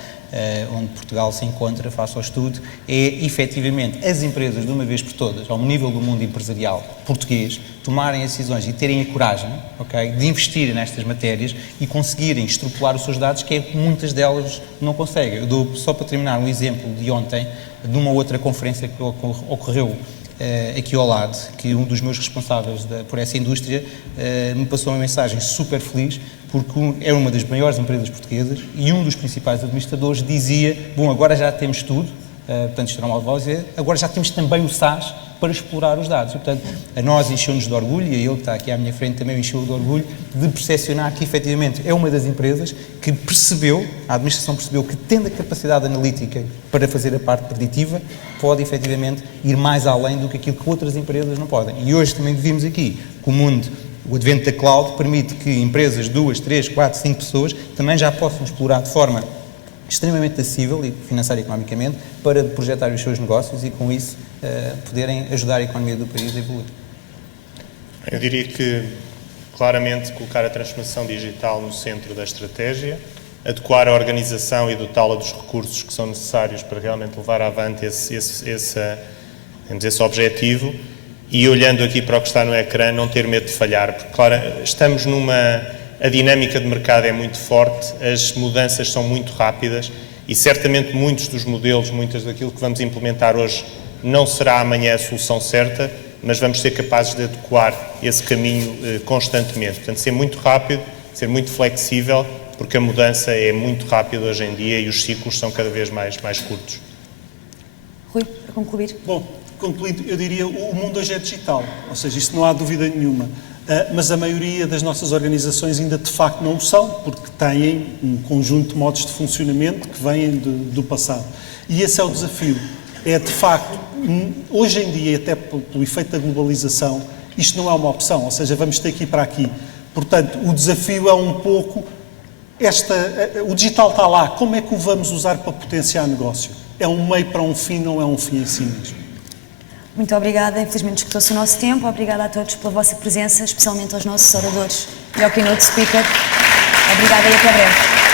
onde Portugal se encontra face ao estudo, é efetivamente as empresas, de uma vez por todas, ao nível do mundo empresarial português, tomarem as decisões e terem a coragem, de investir nestas matérias e conseguirem extrapolar os seus dados, que é que muitas delas não conseguem. Eu dou, só para terminar, um exemplo de ontem, de uma outra conferência que ocorreu aqui ao lado, que um dos meus responsáveis por essa indústria me passou uma mensagem super feliz, porque é uma das maiores empresas portuguesas e um dos principais administradores dizia: bom, agora já temos tudo, portanto isto era uma voz, agora já temos também o SaaS para explorar os dados. E, portanto, a nós encheu-nos de orgulho, e a ele que está aqui à minha frente também encheu de orgulho, de percepcionar que efetivamente é uma das empresas que percebeu, a administração percebeu que, tendo a capacidade analítica para fazer a parte preditiva, pode efetivamente ir mais além do que aquilo que outras empresas não podem. E hoje também vimos aqui que o advento da cloud permite que empresas de 2, 3, 4, 5 pessoas também já possam explorar de forma extremamente acessível e financeira e economicamente para projetar os seus negócios e, com isso, poderem ajudar a economia do país a evoluir. Eu diria que, claramente, colocar a transformação digital no centro da estratégia, adequar a organização e dotá-la dos recursos que são necessários para realmente levar avante esse objetivo, e, olhando aqui para o que está no ecrã, não ter medo de falhar, porque, claro, estamos a dinâmica de mercado é muito forte, as mudanças são muito rápidas e certamente muitos dos modelos, muitas daquilo que vamos implementar hoje não será amanhã a solução certa, mas vamos ser capazes de adequar esse caminho constantemente. Portanto, ser muito rápido, ser muito flexível, porque a mudança é muito rápida hoje em dia e os ciclos são cada vez mais curtos. Rui, para concluir. Bom, concluindo, eu diria o mundo hoje é digital, ou seja, isso não há dúvida nenhuma. Mas a maioria das nossas organizações ainda de facto não o são, porque têm um conjunto de modos de funcionamento que vêm do passado. E esse é o desafio. É de facto, hoje em dia, até pelo efeito da globalização, isto não é uma opção, ou seja, vamos ter que ir para aqui. Portanto, o desafio é um pouco, o digital está lá, como é que o vamos usar para potenciar negócio? É um meio para um fim, não é um fim em si mesmo. Muito obrigada, infelizmente esgotou-se o nosso tempo. Obrigada a todos pela vossa presença, especialmente aos nossos oradores e ao keynote speaker. Obrigada e até breve.